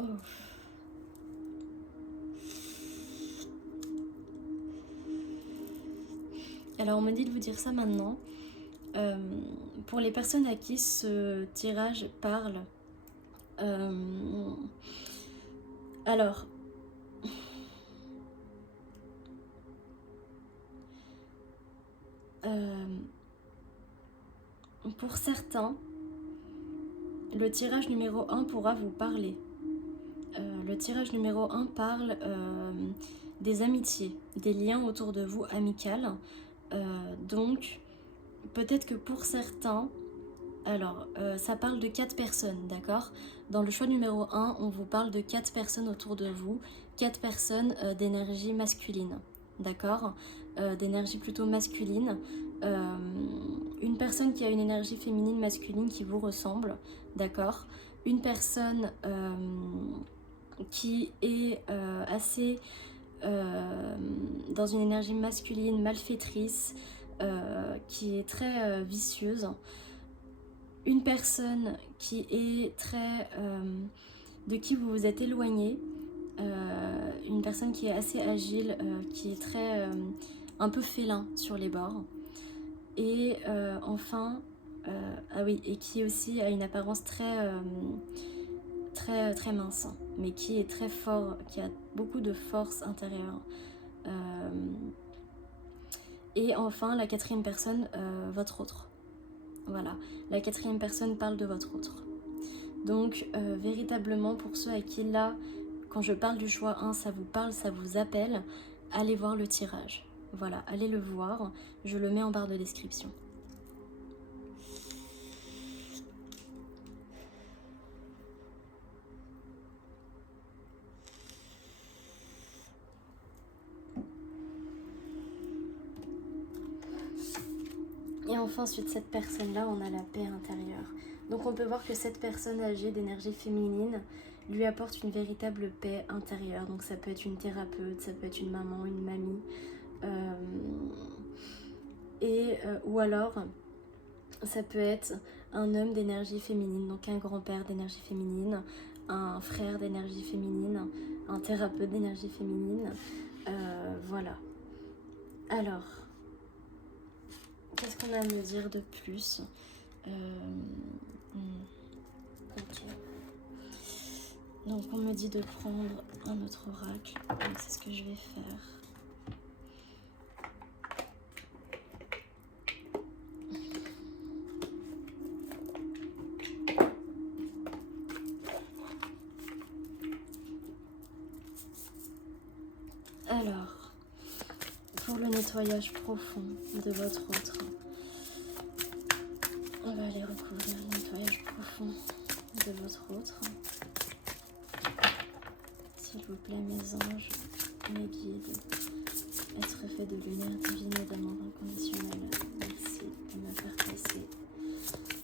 Oh. Alors on me dit de vous dire ça maintenant. Pour les personnes à qui ce tirage parle, alors pour certains, le tirage numéro 1 pourra vous parler. Le tirage numéro 1 parle des amitiés, des liens autour de vous amicales. Donc, peut-être que pour certains, alors ça parle de 4 personnes, d'accord? Dans le choix numéro 1, on vous parle de 4 personnes autour de vous, 4 personnes d'énergie masculine, d'accord? D'énergie plutôt masculine. Une personne qui a une énergie féminine masculine qui vous ressemble, d'accord? Une personne qui est assez dans une énergie masculine malfaitrice, qui est très vicieuse. Une personne qui est très de qui vous vous êtes éloigné, une personne qui est assez agile, qui est très un peu félin sur les bords, et enfin ah oui, et qui aussi a une apparence très très mince, mais qui est très fort, qui a beaucoup de force intérieure. Et enfin la quatrième personne, votre autre. Voilà, la quatrième personne parle de votre autre. Donc véritablement pour ceux à qui là, quand je parle du choix 1, ça vous parle, ça vous appelle, allez voir le tirage. Voilà, allez le voir, je le mets en barre de description. Et enfin, suite cette personne-là, on a la paix intérieure. Donc on peut voir que cette personne âgée d'énergie féminine lui apporte une véritable paix intérieure. Donc ça peut être une thérapeute, ça peut être une maman, une mamie. Ou alors, ça peut être un homme d'énergie féminine, donc un grand-père d'énergie féminine, un frère d'énergie féminine, un thérapeute d'énergie féminine. Voilà. Alors, qu'est-ce qu'on a à me dire de plus? Ok. Donc on me dit de prendre un autre oracle, donc c'est ce que je vais faire. Alors, pour le nettoyage profond de votre autre, on va aller recouvrir le nettoyage profond de votre autre. S'il vous plaît, mes anges, mes guides, être fait de lumière divine et d'amour inconditionnel, merci de me faire passer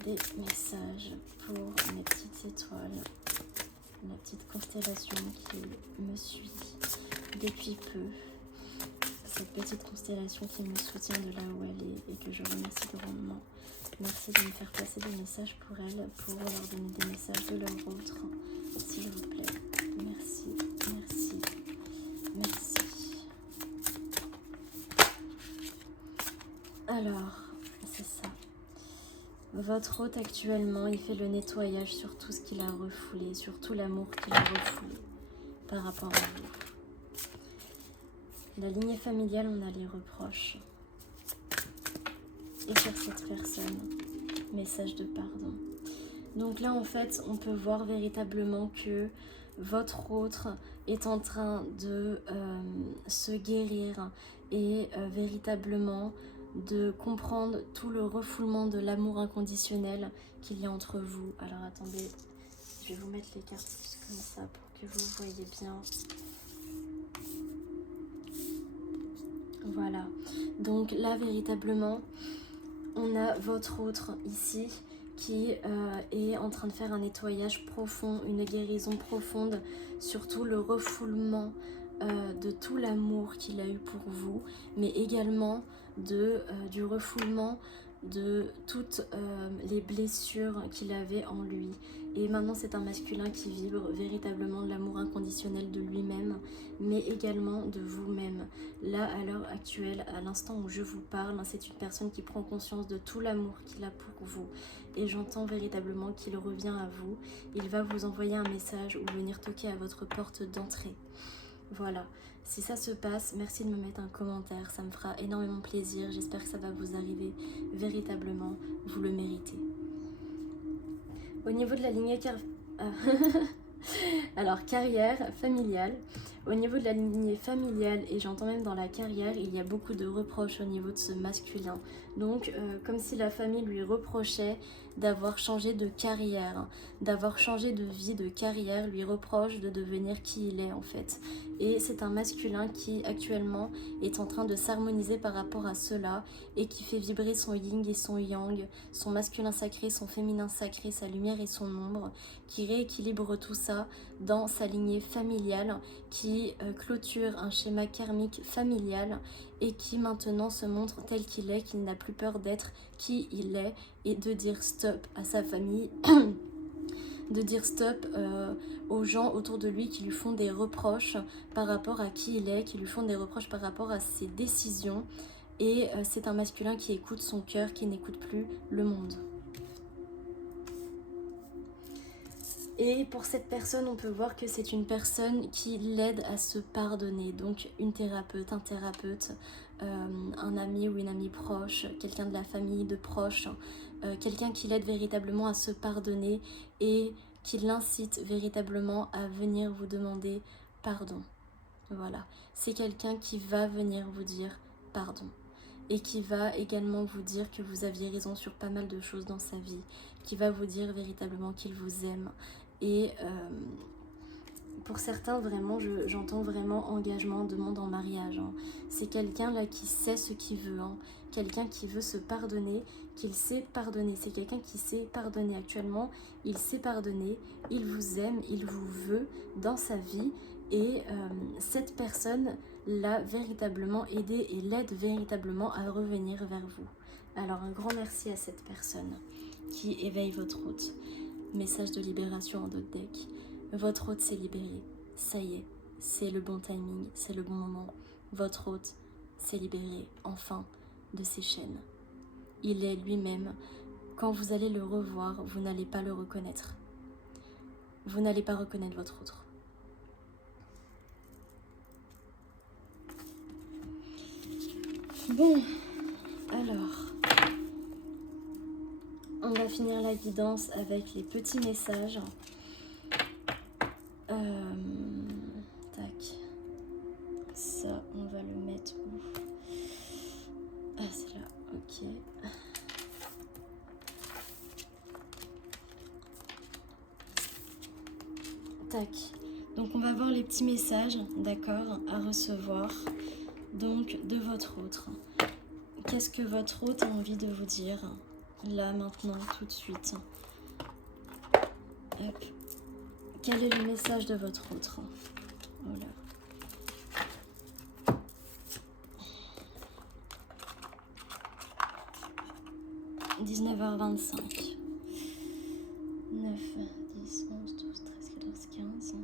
des messages pour mes petites étoiles, la petite constellation qui me suit depuis peu, cette petite constellation qui me soutient de là où elle est et que je remercie grandement. Merci de me faire passer des messages pour elle, pour leur donner des messages de leur autre, s'il vous plaît. Merci, merci, merci. Alors, c'est ça. Votre hôte actuellement, il fait le nettoyage sur tout ce qu'il a refoulé, sur tout l'amour qu'il a refoulé par rapport à vous. La lignée familiale, on a les reproches. Et sur cette personne, message de pardon. Donc là, en fait, on peut voir véritablement que votre autre est en train de se guérir et véritablement de comprendre tout le refoulement de l'amour inconditionnel qu'il y a entre vous. Alors attendez, je vais vous mettre les cartes comme ça pour que vous voyez bien. Voilà, donc là véritablement on a votre autre ici qui est en train de faire un nettoyage profond, une guérison profonde sur tout le refoulement de tout l'amour qu'il a eu pour vous, mais également du refoulement de toutes les blessures qu'il avait en lui. Et maintenant c'est un masculin qui vibre véritablement de l'amour inconditionnel de lui-même, mais également de vous-même. Là, à l'heure actuelle, à l'instant où je vous parle, c'est une personne qui prend conscience de tout l'amour qu'il a pour vous. Et j'entends véritablement qu'il revient à vous. Il va vous envoyer un message ou venir toquer à votre porte d'entrée. Voilà. Si ça se passe, merci de me mettre un commentaire. Ça me fera énormément plaisir. J'espère que ça va vous arriver véritablement. Vous le méritez. Au niveau de la lignée alors, carrière familiale. Au niveau de la lignée familiale, et j'entends même dans la carrière, il y a beaucoup de reproches au niveau de ce masculin. Donc, comme si la famille lui reprochait d'avoir changé de carrière, d'avoir changé de vie, de carrière, lui reproche de devenir qui il est en fait. Et c'est un masculin qui actuellement est en train de s'harmoniser par rapport à cela et qui fait vibrer son yin et son yang, son masculin sacré, son féminin sacré, sa lumière et son ombre, qui rééquilibre tout ça dans sa lignée familiale, qui clôture un schéma karmique familial et qui maintenant se montre tel qu'il est, qu'il n'a plus peur d'être qui il est et de dire stop à sa famille, de dire stop aux gens autour de lui qui lui font des reproches par rapport à qui il est, qui lui font des reproches par rapport à ses décisions. Et c'est un masculin qui écoute son cœur, qui n'écoute plus le monde. Et pour cette personne, on peut voir que c'est une personne qui l'aide à se pardonner. Donc une thérapeute, un thérapeute, un ami ou une amie proche, quelqu'un de la famille, de proche, quelqu'un qui l'aide véritablement à se pardonner et qui l'incite véritablement à venir vous demander pardon. Voilà, c'est quelqu'un qui va venir vous dire pardon. Et qui va également vous dire que vous aviez raison sur pas mal de choses dans sa vie. Qui va vous dire véritablement qu'il vous aime. Et pour certains, vraiment, j'entends vraiment engagement, demande en mariage. Hein. C'est quelqu'un là qui sait ce qu'il veut. Hein. Quelqu'un qui veut se pardonner, qu'il sait pardonner. C'est quelqu'un qui sait pardonner actuellement. Il sait pardonner, il vous aime, il vous veut dans sa vie. Et cette personne l'a véritablement aidé et l'aide véritablement à revenir vers vous. Alors un grand merci à cette personne qui éveille votre hôte. Message de libération en d'autres decks. Votre hôte s'est libéré. Ça y est, c'est le bon timing, c'est le bon moment. Votre hôte s'est libéré enfin de ses chaînes. Il est lui-même. Quand vous allez le revoir, vous n'allez pas le reconnaître. Vous n'allez pas reconnaître votre autre. Bon, alors, on va finir la guidance avec les petits messages. Tac. Ça, on va le mettre où? Ah, c'est là, ok. Tac. Donc, on va voir les petits messages, d'accord, à recevoir. Donc, de votre autre. Qu'est-ce que votre hôte a envie de vous dire, là, maintenant, tout de suite? Hop. Quel est le message de votre autre? Voilà. « 19h25. 9, 10, 11, 12, 13, 14, 15.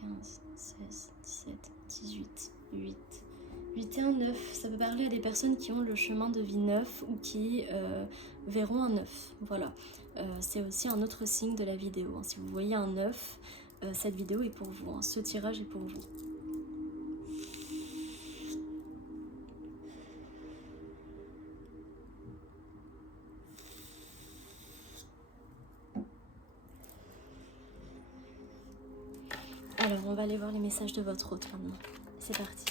15, 16, 17, 18, 8. 8 et un 9, ça peut parler à des personnes qui ont le chemin de vie 9 ou qui verront un 9. Voilà, c'est aussi un autre signe de la vidéo. Hein. Si vous voyez un 9, cette vidéo est pour vous. Hein. Ce tirage est pour vous. Alors, on va aller voir les messages de votre hôte maintenant. C'est parti.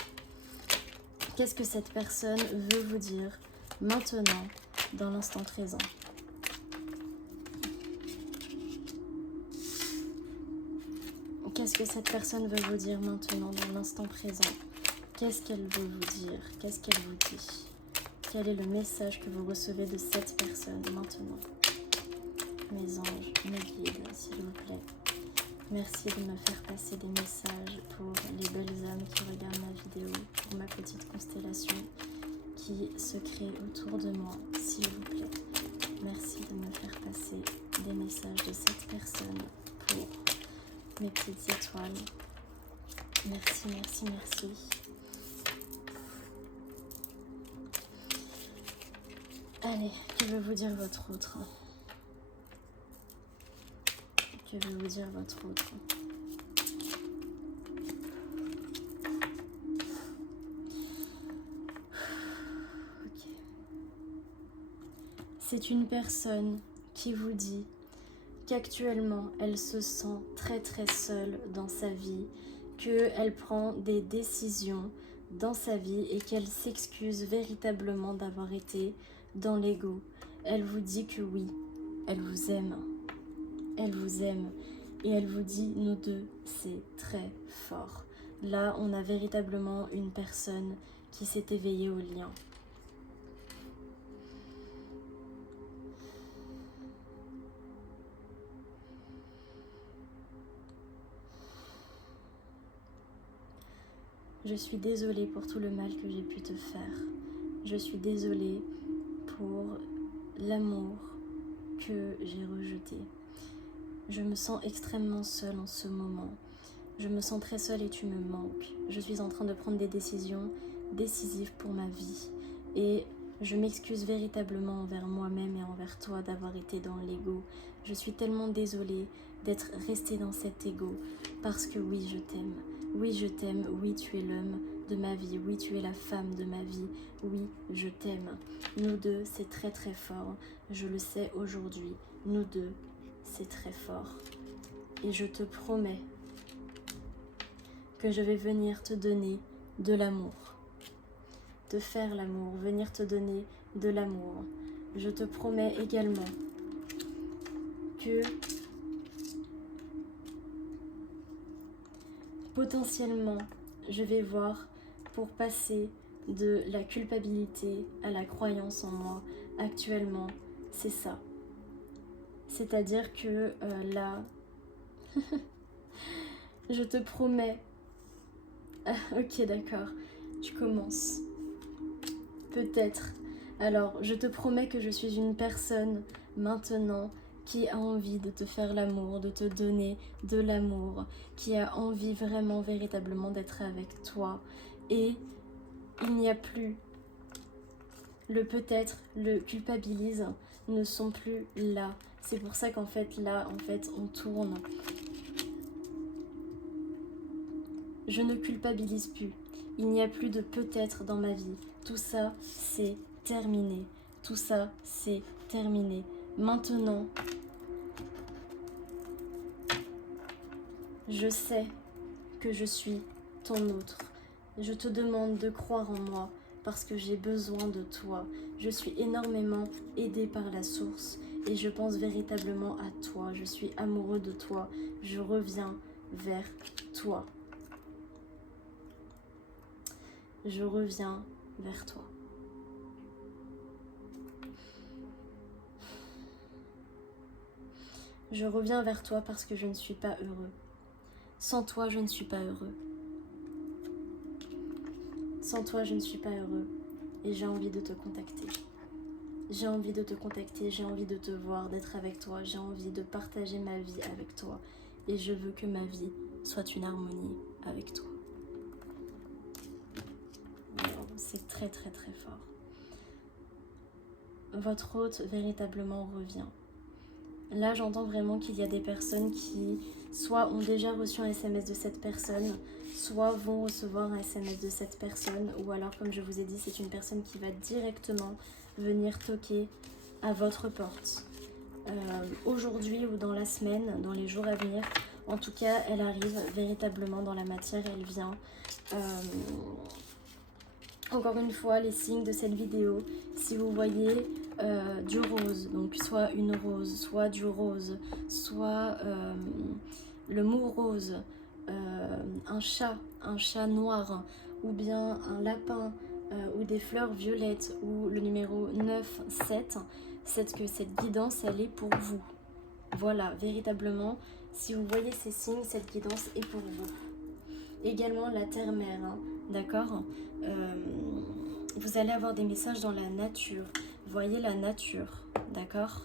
Qu'est-ce que cette personne veut vous dire maintenant, dans l'instant présent? Qu'est-ce que cette personne veut vous dire maintenant, dans l'instant présent? Qu'est-ce qu'elle veut vous dire? Qu'est-ce qu'elle vous dit? Quel est le message que vous recevez de cette personne maintenant? Mes anges, mes guides, s'il vous plaît. Merci de me faire passer des messages pour les belles âmes qui regardent ma vidéo, pour ma petite constellation qui se crée autour de moi, s'il vous plaît. Merci de me faire passer des messages de cette personne pour mes petites étoiles. Merci, merci, merci. Allez, que veut vous dire votre autre? Que veut vous dire votre autre? Ok. C'est une personne qui vous dit qu'actuellement, elle se sent très très seule dans sa vie, qu'elle prend des décisions dans sa vie et qu'elle s'excuse véritablement d'avoir été dans l'ego. Elle vous dit que oui, elle vous aime. Elle vous aime et elle vous dit, nous deux, c'est très fort. Là, on a véritablement une personne qui s'est éveillée au lien. Je suis désolée pour tout le mal que j'ai pu te faire. Je suis désolée pour l'amour que j'ai rejeté. Je me sens extrêmement seule en ce moment. Je me sens très seule et tu me manques. Je suis en train de prendre des décisions décisives pour ma vie. Et je m'excuse véritablement envers moi-même et envers toi d'avoir été dans l'ego. Je suis tellement désolée d'être restée dans cet ego. Parce que oui, je t'aime. Oui, je t'aime. Oui, tu es l'homme de ma vie. Oui, tu es la femme de ma vie. Oui, je t'aime. Nous deux, c'est très très fort. Je le sais aujourd'hui. Nous deux, c'est très fort. Et je te promets que je vais venir te donner de l'amour. Te faire l'amour, venir te donner de l'amour. Je te promets également que potentiellement, je vais voir pour passer de la culpabilité à la croyance en moi. Actuellement, c'est ça. C'est-à-dire que là, je te promets... Ah, ok, d'accord, tu commences. Peut-être. Alors, je te promets que je suis une personne maintenant qui a envie de te faire l'amour, de te donner de l'amour, qui a envie vraiment, véritablement d'être avec toi. Et il n'y a plus le peut-être, le culpabilise, ne sont plus là. C'est pour ça qu'en fait, là, on tourne. Je ne culpabilise plus. Il n'y a plus de peut-être dans ma vie. Tout ça, c'est terminé. Tout ça, c'est terminé. Maintenant, je sais que je suis ton autre. Je te demande de croire en moi parce que j'ai besoin de toi. Je suis énormément aidée par la source et je pense véritablement à toi. Je suis amoureux de toi. Je reviens vers toi. Je reviens vers toi. Je reviens vers toi parce que je ne suis pas heureux. Sans toi, je ne suis pas heureux. Sans toi, je ne suis pas heureux. Et j'ai envie de te contacter. J'ai envie de te contacter, j'ai envie de te voir, d'être avec toi. J'ai envie de partager ma vie avec toi. Et je veux que ma vie soit une harmonie avec toi. C'est très très très fort. Votre hôte véritablement revient. Là, j'entends vraiment qu'il y a des personnes qui soit ont déjà reçu un SMS de cette personne, soit vont recevoir un SMS de cette personne, ou alors, comme je vous ai dit, c'est une personne qui va directement venir toquer à votre porte. Aujourd'hui ou dans la semaine, dans les jours à venir, en tout cas, elle arrive véritablement dans la matière, elle vient. Encore une fois, les signes de cette vidéo, si vous voyez du rose, donc soit une rose, soit du rose, soit le mot rose, un chat noir, ou bien un lapin, ou des fleurs violettes, ou le numéro 9, 7, c'est que cette guidance, elle est pour vous. Voilà, véritablement, si vous voyez ces signes, cette guidance est pour vous. Également la terre-mère, hein, d'accord. Vous allez avoir des messages dans la nature. Voyez la nature, d'accord.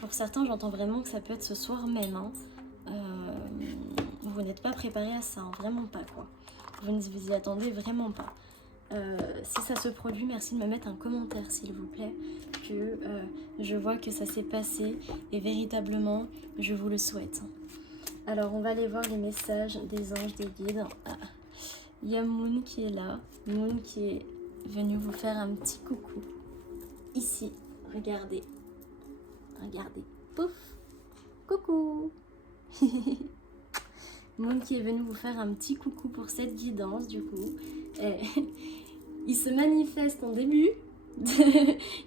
Pour certains, j'entends vraiment que ça peut être ce soir même. Hein. Vous n'êtes pas préparé à ça, hein, vraiment pas quoi. Vous ne vous y attendez vraiment pas. Si ça se produit, merci de me mettre un commentaire s'il vous plaît, que je vois que ça s'est passé et véritablement je vous le souhaite. Alors on va aller voir les messages des anges, des guides. Ah, il y a Moon qui est là, Moon qui est venu vous faire un petit coucou. Ici, regardez, regardez, pouf, coucou. Moon qui est venu vous faire un petit coucou pour cette guidance du coup. Et il se manifeste en début,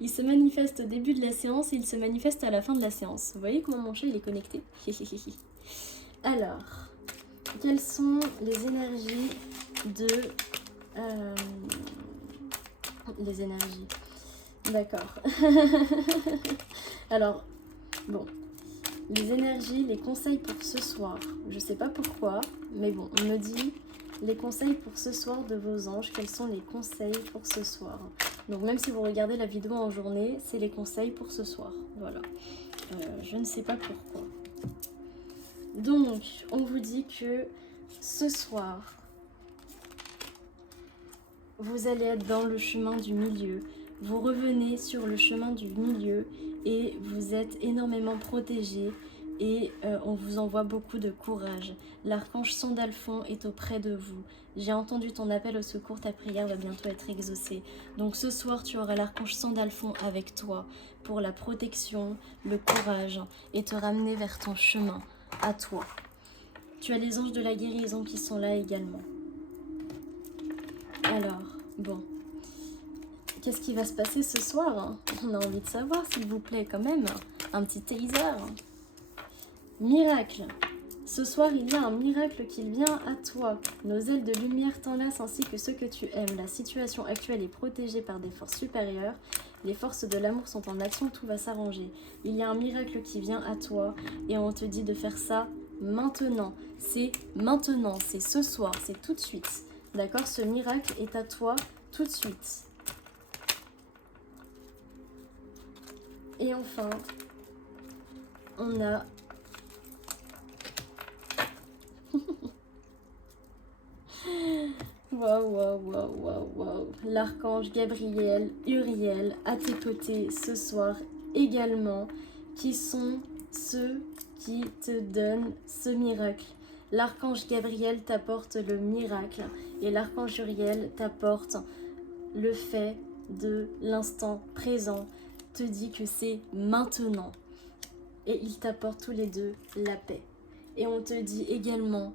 il se manifeste au début de la séance et il se manifeste à la fin de la séance. Vous voyez comment mon chat il est connecté. Alors, quelles sont les énergies de... les énergies. D'accord. Alors, bon. Les énergies, les conseils pour ce soir. Je sais pas pourquoi, mais bon, on me dit les conseils pour ce soir de vos anges. Quels sont les conseils pour ce soir? Donc même si vous regardez la vidéo en journée, c'est les conseils pour ce soir. Voilà. Je ne sais pas pourquoi. Donc, on vous dit que ce soir, vous allez être dans le chemin du milieu. Vous revenez sur le chemin du milieu et vous êtes énormément protégés et on vous envoie beaucoup de courage. L'archange Sandalphon est auprès de vous. J'ai entendu ton appel au secours, ta prière va bientôt être exaucée. Donc ce soir, tu auras l'archange Sandalphon avec toi pour la protection, le courage et te ramener vers ton chemin. à toi. Tu as les anges de la guérison qui sont là également. Alors, bon, qu'est-ce qui va se passer ce soir? On a envie de savoir, s'il vous plaît, quand même. Un petit teaser. Miracle. Ce soir, il y a un miracle qui vient à toi. Nos ailes de lumière t'enlacent ainsi que ceux que tu aimes. La situation actuelle est protégée par des forces supérieures. Les forces de l'amour sont en action, tout va s'arranger. Il y a un miracle qui vient à toi et on te dit de faire ça maintenant. C'est maintenant, c'est ce soir, c'est tout de suite. D'accord? Ce miracle est à toi tout de suite. Et enfin, on a... Waouh, waouh, waouh, waouh, waouh. L'archange Gabriel, Uriel, à tes côtés ce soir également, qui sont ceux qui te donnent ce miracle. L'archange Gabriel t'apporte le miracle et l'archange Uriel t'apporte le fait de l'instant présent, te dit que c'est maintenant. Et ils t'apportent tous les deux la paix. Et on te dit également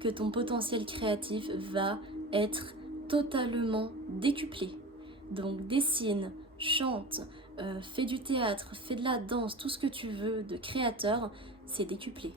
que ton potentiel créatif va être totalement décuplé. Donc dessine, chante, fais du théâtre, fais de la danse, tout ce que tu veux de créateur, c'est décuplé.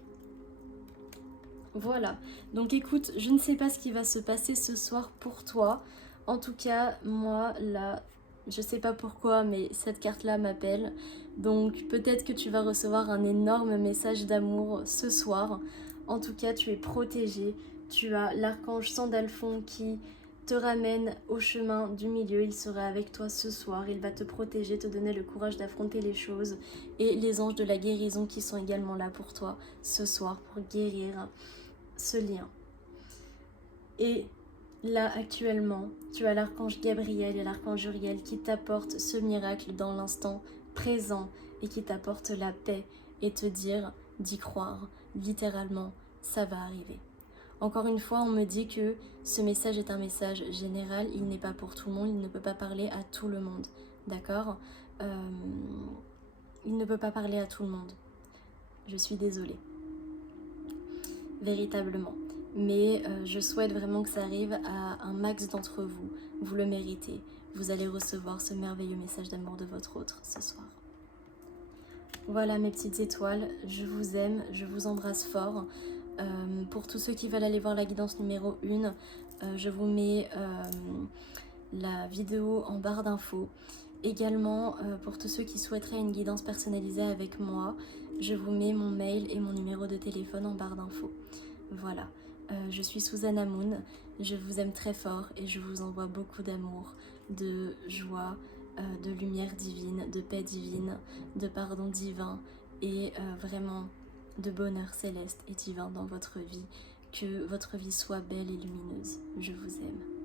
Voilà, donc écoute, je ne sais pas ce qui va se passer ce soir pour toi. En tout cas, moi, là, je sais pas pourquoi, mais cette carte-là m'appelle. Donc peut-être que tu vas recevoir un énorme message d'amour ce soir. En tout cas, tu es protégé. Tu as l'archange Sandalphon qui te ramène au chemin du milieu. Il sera avec toi ce soir. Il va te protéger, te donner le courage d'affronter les choses. Et les anges de la guérison qui sont également là pour toi ce soir pour guérir ce lien. Et là actuellement, tu as l'archange Gabriel et l'archange Uriel qui t'apportent ce miracle dans l'instant présent et qui t'apportent la paix et te dire d'y croire. Littéralement, ça va arriver. Encore une fois, on me dit que ce message est un message général, il n'est pas pour tout le monde, il ne peut pas parler à tout le monde. D'accord? Il ne peut pas parler à tout le monde. Je suis désolée. Véritablement. Mais je souhaite vraiment que ça arrive à un max d'entre vous. Vous le méritez. Vous allez recevoir ce merveilleux message d'amour de votre autre ce soir. Voilà mes petites étoiles, je vous aime, je vous embrasse fort. Pour tous ceux qui veulent aller voir la guidance numéro 1, je vous mets la vidéo en barre d'infos. Également, pour tous ceux qui souhaiteraient une guidance personnalisée avec moi, je vous mets mon mail et mon numéro de téléphone en barre d'infos. Voilà, je suis Susana Moon, je vous aime très fort et je vous envoie beaucoup d'amour, de joie, de lumière divine, de paix divine, de pardon divin et vraiment de bonheur céleste et divin dans votre vie. Que votre vie soit belle et lumineuse. Je vous aime.